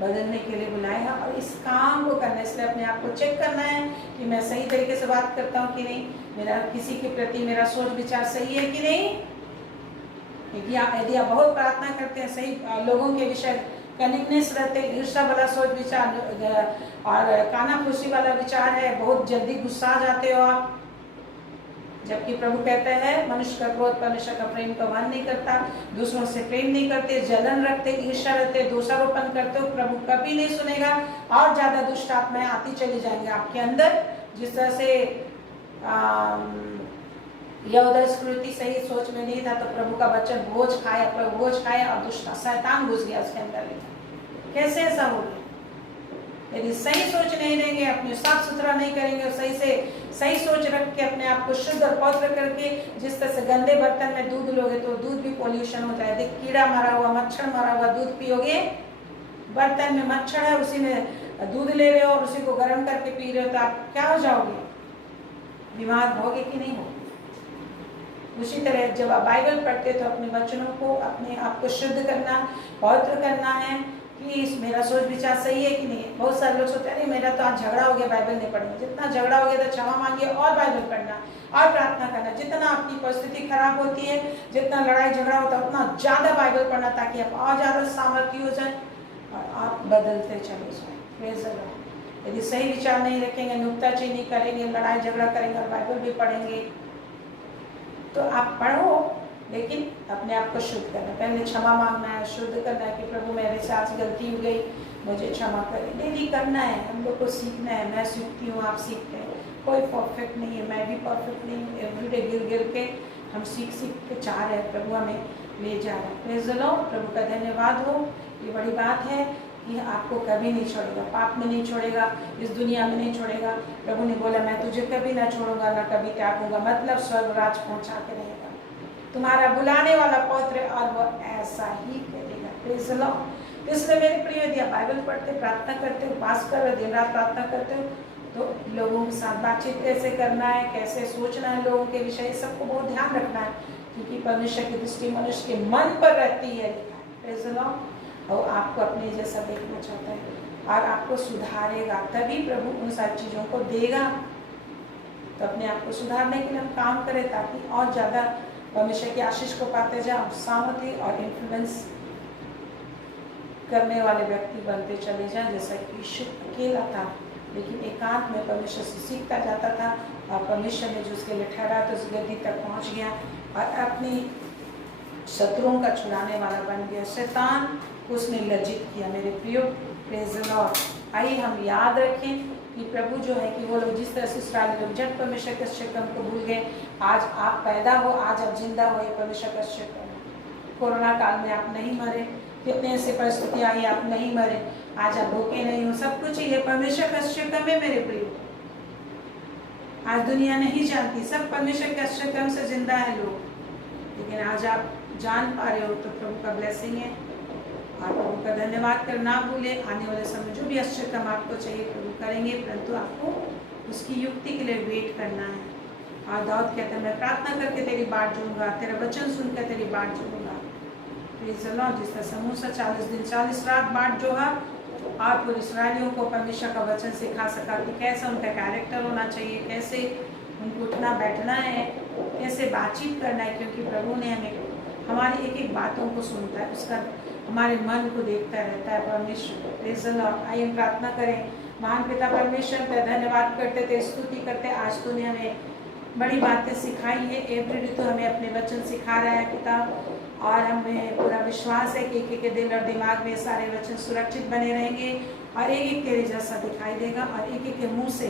बदलने के लिए बुलाया है। और इस काम को करने से अपने आप को चेक करना है कि मैं सही तरीके से बात करता हूँ कि नहीं, मेरा किसी के प्रति मेरा सोच विचार सही है कि नहीं। यदि आप बहुत प्रार्थना करते हैं, सही लोगों के विषय कनिकनेस रहते, ईर्ष्या वाला सोच विचार और कानाफूसी वाला विचार है, बहुत जल्दी गुस्सा आ जाते हो आप, जबकि प्रभु कहते हैं मनुष्य का क्रोध परमेश्वर का प्रेम का वहन नहीं करता, दूसरों से प्रेम नहीं करते, जलन रखते, ईर्ष्या रखते, दोषारोपण करते हो, प्रभु कभी नहीं सुनेगा और ज्यादा दुष्ट आत्माएं आती चली जाएंगे आपके अंदर। जिस तरह से यहूदा स्कृति सही सोच में नहीं था तो प्रभु का वचन बोझ खाया, प्रभु बोझ खाया और दुष्ट शैतान घुस गया उसके अंदर। कैसे ऐसा हो गया? यदि सही सोच नहीं देंगे, अपने साफ सुथरा नहीं करेंगे, सही से सही सोच रख के अपने आप को शुद्ध और पवित्र करके, जिस तरह से गंदे बर्तन में दूध लोगे तो दूध भी पॉल्यूशन हो जाए। देख, कीड़ा मारा हुआ, मच्छर मारा हुआ दूध पियोगे, बर्तन में मच्छर है, उसी में दूध ले रहे हो और उसी को गर्म करके पी रहे हो, तो आप क्या हो जाओगे? बीमार होगे कि नहीं होगे? उसी तरह जब आप बाइबल पढ़ते तो अपने वचनों को, अपने आप को शुद्ध करना, पवित्र करना है कि मेरा सोच विचार सही है कि नहीं। बहुत सारे लोग सोचते हैं मेरा तो आज झगड़ा हो गया, बाइबल नहीं पढ़ेंगे। जितना झगड़ा हो गया तो क्षमा मांगिए और बाइबल पढ़ना और प्रार्थना करना। जितना आपकी परिस्थिति खराब होती है, जितना लड़ाई झगड़ा होता है, उतना ज्यादा बाइबल पढ़ना, ताकि आप और ज्यादा सामर्थ्य हो जाए और आप बदलते चले जाए। Praise the Lord. यदि सही विचार नहीं रखेंगे, नुक्ताचीनी करेंगे, लड़ाई झगड़ा करेंगे और बाइबल भी पढ़ेंगे, तो आप पढ़ो लेकिन अपने आप को शुद्ध करना। पहले क्षमा मांगना है, शुद्ध करना है कि प्रभु मेरे से आज गलती हो गई, मुझे क्षमा करें। डेली करना है, हम लोग को सीखना है। मैं सीखती हूँ, आप सीखते हैं। कोई परफेक्ट नहीं है, मैं भी परफेक्ट नहीं हूँ। एवरीडे गिर गिर के हम सीख के चाह रहे हैं, प्रभु हमें ले जा रहा है। Praise the Lord. प्रभु का धन्यवाद हो। ये बड़ी बात है कि आपको कभी नहीं छोड़ेगा, पाप में नहीं छोड़ेगा, इस दुनिया में नहीं छोड़ेगा। प्रभु ने बोला मैं तुझे कभी ना छोड़ूंगा, ना कभी त्यागूंगा, मतलब स्वर्ग राज पहुंचा के रहेगा। तुम्हारा बुलाने वाला पवित्र और वो ऐसा ही करेगा। Praise the Lord. इसलिए मेरे प्रिय, यदि आप बाइबल पढ़ते, प्रार्थना करते हो, उपास कर रहे हो, दिन रात प्रार्थना करते हो, तो लोगों के साथ बातचीत कैसे करना है, कैसे सोचना है लोगों के विषय, सबको बहुत ध्यान रखना है, क्योंकि परमेश्वर की दृष्टि मनुष्य के मन पर रहती है। Praise the Lord. और आपको अपने जैसा देखना चाहता है और आपको सुधारेगा, तभी प्रभु उन सारी चीज़ों को देगा। तो अपने आप को सुधारने के लिए हम काम करें, ताकि और ज़्यादा परमेश्वर की आशीष को पाते जाए, सामर्थ्य और इन्फ्लुएंस करने वाले व्यक्ति बनते चले जाएं। जैसा कि यीशु अकेला था, लेकिन एकांत में परमेश्वर से सीखता जाता था, और परमेश्वर ने जो उसके लिए ठहरा तो उस गद्दी तक पहुंच गया और अपनी शत्रुओं का छुड़ाने वाला बन गया। शैतान को उसने लज्जित किया। मेरे प्रियो, प्रेज़ द लॉर्ड। आइए हम याद रखें कि प्रभु जो है कि वो लोग जिस तरह से इस्राएली लोग जब परमेश्वर के शिकम को भूल गए, आज आप पैदा हो, आज आप जिंदा हो, ये परमेश्वर का शिकम। कोरोना काल में आप नहीं मरे, कितने ऐसी परिस्थिति आई आप नहीं मरे, आज आप भूखे नहीं हो, सब कुछ ये परमेश्वर का शिकम है। मेरे प्रियो, आज दुनिया नहीं जानती, सब परमेश्वर के शिकम से जिंदा है लोग, लेकिन आज आप जान पा रहे हो तो प्रभु का ब्लेसिंग है। और प्रभु का धन्यवाद करना भूले। आने वाले समय जो भी अश्चर्य आपको चाहिए प्रभु करेंगे, परंतु आपको उसकी युक्ति के लिए वेट करना है। और दाऊद कहता है मैं प्रार्थना करके तेरी बाट जोऊंगा, तेरा वचन सुनकर तेरी बाट जोऊंगा। Praise the Lord. जिस तरह मूसा 40 दिन 40 रात बाट जोहा और फिर इस्राएलियों को परमेश्वर का वचन सिखा सका कि कैसा उनका कैरेक्टर होना चाहिए, कैसे उनको उठना बैठना है, कैसे बातचीत करना है, क्योंकि प्रभु ने हमें हमारी एक एक बातों को सुनता है, उसका हमारे मन को देखता रहता है परमेश्वर। Praise the Lord. आइए प्रार्थना करें। महान पिता परमेश्वर का धन्यवाद करते थे, स्तुति करते। आज तूने हमें बड़ी बातें सिखाई है। एवरी डे तो हमें अपने वचन सिखा रहा है पिता, और हमें पूरा विश्वास है कि एक एक दिल और दिमाग में सारे वचन सुरक्षित बने रहेंगे और एक एक तेरे जैसा दिखाई देगा, और एक एक के मुँह से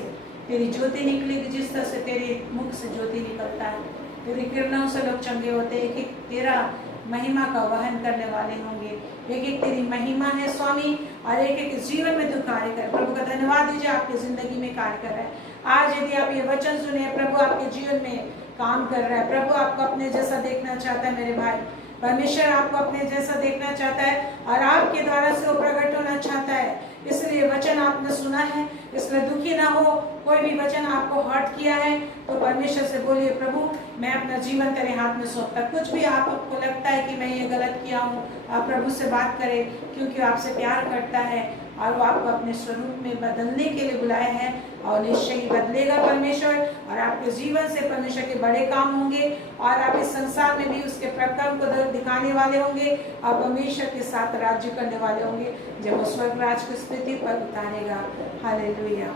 तेरी ज्योति निकलेगी। जिस तरह से तेरे मुख से ज्योति निकलता है, तेरी किरणों से लोग चंगे होते हैं। एक एक तेरा महिमा का वहन करने वाले होंगे। एक एक तेरी महिमा है स्वामी, और एक एक जीवन में तू कार्य कर। प्रभु का धन्यवाद दीजिए, आपकी जिंदगी में कार्य कर रहा है। आज यदि आप ये वचन सुने, प्रभु आपके जीवन में काम कर रहा है। प्रभु आपको अपने जैसा देखना चाहता है। मेरे भाई, परमेश्वर आपको अपने जैसा देखना चाहता है और आपके द्वारा से वो प्रकट होना चाहता है। इसलिए वचन आपने सुना है, इसलिए दुखी ना हो। कोई भी वचन आपको हर्ट किया है तो परमेश्वर से बोलिए प्रभु मैं अपना जीवन तेरे हाथ में सौंपता। कुछ भी आपको लगता है कि मैं ये गलत किया हूँ, आप प्रभु से बात करें, क्योंकि आपसे प्यार करता है और वो आपको अपने स्वरूप में बदलने के लिए बुलाया है, और निश्चय ही बदलेगा परमेश्वर। और आपके जीवन से परमेश्वर के बड़े काम होंगे, और आप इस संसार में भी उसके प्रकर्म को दिखाने वाले होंगे, और परमेश्वर के साथ राज्य करने वाले होंगे, जब वो स्वर्ग राज की स्थिति पर उतारेगा। हालेलुया।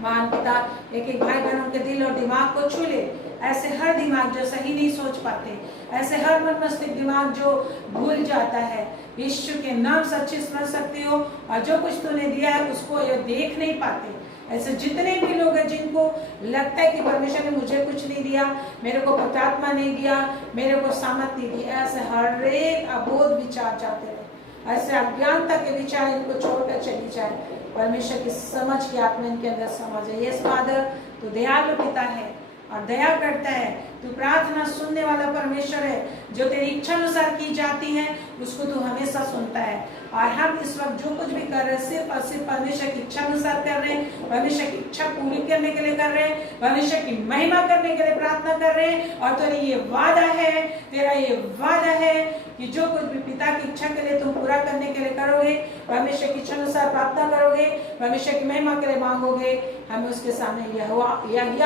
महान पिता, एक एक भाई बहनों के दिल और दिमाग को छू ले, ऐसे हर दिमाग जो सही नहीं सोच पाते, ऐसे हर मन मस्तिष्क दिमाग जो भूल जाता है, यीशु के नाम से अच्छे समझ सकते हो, और जो कुछ तूने दिया है उसको ये देख नहीं पाते। ऐसे जितने भी लोग हैं जिनको लगता है कि परमेश्वर ने मुझे कुछ नहीं दिया, मेरे को पवित्र आत्मा नहीं दिया, मेरे को सामर्थ नहीं दी, ऐसे हर एक अबोध विचार जाते रहे, ऐसे अज्ञानता के विचार इनको छोड़कर चली जाए। परमेश्वर की समझ की आत्मा इनके अंदर समझ है। यस फादर, तू दयालु पिता है और दया करता है, तू प्रार्थना सुनने वाला परमेश्वर है, जो तेरी इच्छा अनुसार की जाती है उसको तू हमेशा सुनता है। और हम इस वक्त जो कुछ भी कर रहे हैं सिर्फ और सिर्फ परमेश्वर की इच्छा अनुसार कर रहे हैं, परमेश्वर की इच्छा पूरी करने के लिए कर रहे हैं, परमेश्वर की महिमा करने के लिए प्रार्थना कर रहे हैं। और तेरा ये वादा है, तेरा ये वादा है कि जो कुछ भी पिता की इच्छा के लिए तुम पूरा करने के लिए करोगे, परमेश्वर की इच्छा अनुसार प्रार्थना करोगे, परमेश्वर की महिमा के लिए मांगोगे, हमें उसके सामने यह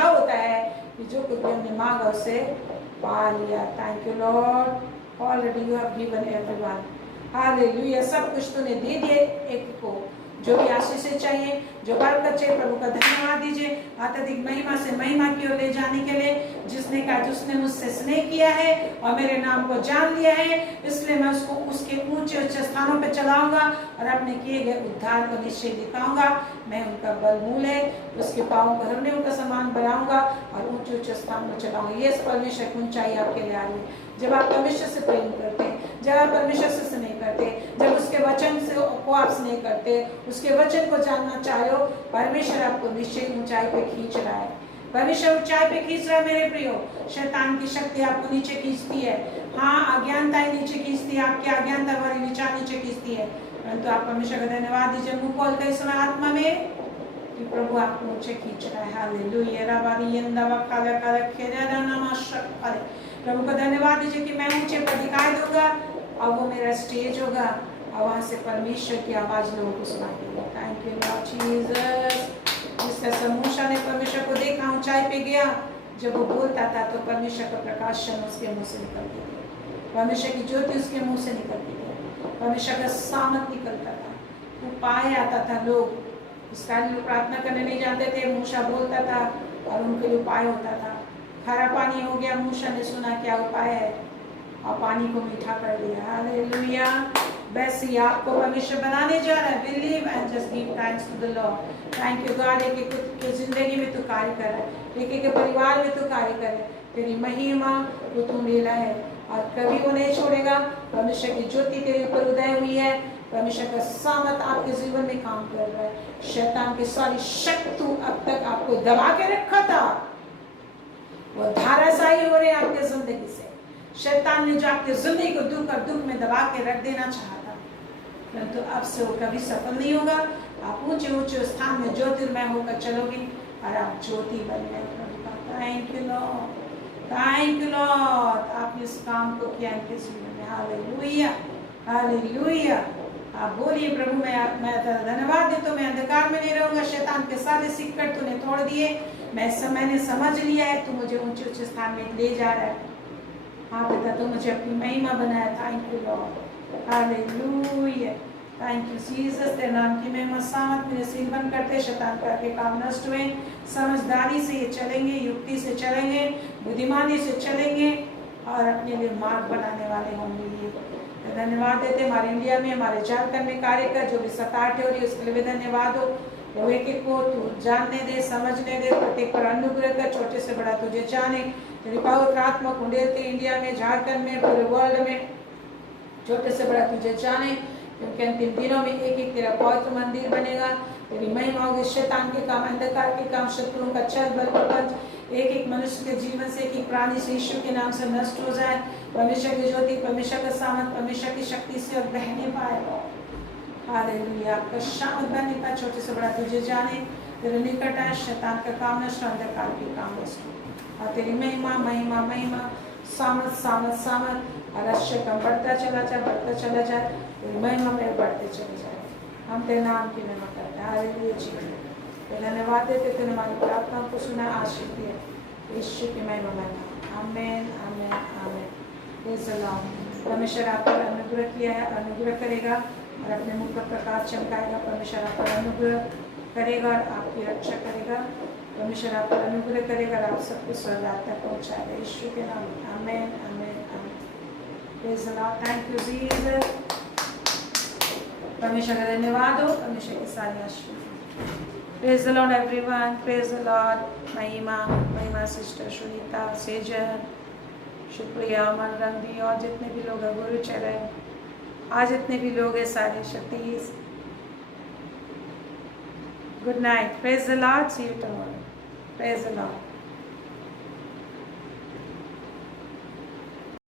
होता है कि जो कुछ भी हमने मांगा उसे पा लिया। Thank you Lord, already you have given everyone. Hallelujah, सब कुछ तूने दे दिए एक को, जो भी आशीष चाहिए, जो बरकत चाहिए, प्रभु का धन्यवाद दीजिए अत्यधिक महिमा से महिमा की ओर ले जाने के लिए। जिसने कहा जिसने मुझसे स्नेह किया है और मेरे नाम को जान लिया है, इसलिए मैं उसको उसके ऊंचे ऊंचे स्थानों पर चलाऊंगा और अपने किए गए उद्धार को निश्चय दिखाऊंगा। मैं उनका बलमूल है, उसके पाँवों को हमने उनका सम्मान बढ़ाऊंगा और ऊंचे ऊंचे स्थान में चलाऊंगा। ये परमेश्वर की ऊंचाई आपके लिए आ रही है। जब आप परमेश्वर से प्रेम करते हैं, जब आप परमेश्वर से स्नेह करते, जब उसके वचन से को आप स्नेह करते, उसके वचन को जानना चाहे हो, परमेश्वर आपको निश्चय ऊंचाई पे खींच रहा है। परमेश्वर ऊंचाई पे खींच रहा है मेरे प्रियो। शैतान की शक्ति आपको नीचे खींचती है, हाँ अज्ञानताएं नीचे खींचती है, आपकी अज्ञानता वाली विचार नीचे खींचती है, परंतु आप परमेश्वर का धन्यवाद दीजिए मुंह खोल कर इस समय आत्मा में कि प्रभु आपको नीचे खींच रहा है। हालेलुया, रबारी यंदावा काला काला खेरा नमः। प्रभु का धन्यवाद दीजिए कि मैं ऊंचे पर दिखाई दूंगा और वो मेरा स्टेज होगा और वहां से परमेश्वर की आवाज लोगों को सुनाई देगी। Thank you Lord Jesus. जिसका समूसा ने परमेश्वर को देखा, ऊंचाई पे गया, जब वो बोलता था तो परमेश्वर का प्रकाशन उसके मुंह से निकलती थी, परमेश्वर की ज्योति उसके मुंह से निकलती थी, परमेश्वर का सामर्थ निकलता था, उपाय आता था। लोग इस कारण लोग प्रार्थना करने नहीं जाते थे, मूसा बोलता था और उनके लिए उपाय होता था। खारा पानी हो गया, मूसा ने सुना क्या उपाय है और पानी को मीठा कर दिया। हालेलुया। वैसे ही आपको परमेश्वर बनाने जा रहा है। Believe and just give thanks to the Lord. Thank you God, एक एक के जिंदगी में तू कार्य कर रहा है, एक एक के परिवार में तू कार्य कर रहा है। तेरी महिमा वो तू मेला है और कभी वो नहीं छोड़ेगा। परमेश्वर की ज्योति तेरे ऊपर उदय हुई है, परमेश्वर का सामर्थ आपके जीवन में काम कर रहा है। शैतान की सारी शक्ति अब तक आपको दबा के रखा था, वो धाराशाही हो रहे हैं आपके जिंदगी से। शैतान ने जो आपके जिंदगी को दुख और दुख में दबा के रख देना चाहा था, परंतु अब से वो कभी सफल नहीं होगा। आप ऊंचे ऊंचे स्थान में ज्योतिर्मय होकर चलोगे और आप ज्योति बन गए। Thank you Lord, thank you Lord, आपने इस काम को किया इनके जीवन में। Hallelujah, hallelujah. आप बोलिए प्रभु मैं धन्यवाद देता हूँ, मैं अंधकार में नहीं रहूंगा। शैतान के सारे सिक्कड़ तूने तोड़ दिए, मैंने समझ लिया है, तू मुझे ऊंचे ऊंचे स्थान में ले जा रहा है। हाँ पिता, तू मुझे अपनी महिमा बनाया। Thank you Lord, hallelujah, thank you Jesus. तेरे नाम की महिमा सामर्थ मेरे सिर बन करते, शैतान के काम नष्ट हुए। समझदारी से ये चलेंगे, युक्ति से चलेंगे, बुद्धिमानी से चलेंगे और अपने लिए मार्ग बनाने वाले होंगे। ये धन्यवाद देते हमारे इंडिया में, हमारे झारखंड में कार्य कर, जो भी सताहट हो रही है उसके लिए भी धन्यवाद हो। वो एक एक को तू जानने दे, समझने दे, प्रत्येक पर अनुग्रह कर, छोटे से बड़ा तुझे जाने। तेरी पवित्र आत्मा कुंडेलती इंडिया में, झारखंड में, पूरे वर्ल्ड में, छोटे से बड़ा तुझे जाने। क्योंकि अंतिम दिनों में एक एक तेरा पवित्र मंदिर बनेगा, तेरी महिमा होगी। शैतान के काम, अंधकार के काम, शत्रुओं का छल बल प्रपंच एक एक मनुष्य के जीवन से, एक एक प्राणी से यीशु के नाम से नष्ट हो जाए। परमेश्वर की ज्योति, परमेश्वर का सामर्थ, परमेश्वर की शक्ति से और बहने पाए। हालेलुया, आपका शामत बनने का, छोटे से बड़ा तुझे जाने। तेरे निकट आए, शैतान का काम नष्ट, अंधकार के काम नष्ट, और तेरी महिमा महिमा महिमा, सामर्थ सामर्थ सामर्थ और अश्य कम बढ़ता चला जाए, बढ़ता चला जाए। तेरी महिमा में बढ़ते चले जाए। हम तेरे नाम की महिमा करते हैं। हालेलुया जी, धन्यवाद देते, तेरे हमारी प्रार्थना को सुना, आशीष दिया, यीशु की महिमा महिमा। आमेन आमेन आमेन। Praise the Lord. परमेश्वर आप पर अनुग्रह किया है, अनुग्रह करेगा और अपने मुख पर प्रकाश चमकाएगा। परमेश्वर आप पर अनुग्रह करेगा और आपकी रक्षा करेगा। परमेश्वर आप पर अनुग्रह करेगा और आप सबको स्वर्ग तक पहुँचाएगा यीशु के नाम में आमेन आमेन आमेन। Praise the Lord, thank you Jesus. परमेश्वर का धन्यवाद हो, परमेश्वर की सारी आशीष। Praise the Lord everyone, praise the Lord. महिमा सिस्टर सुनीता, सेजन, शुक्रिया, अमन, रंगी और जितने भी लोग हैं, गुरुचरण, आज जितने भी लोग हैं सारे, Satish. Good night, praise the lord, see you tomorrow, praise the Lord.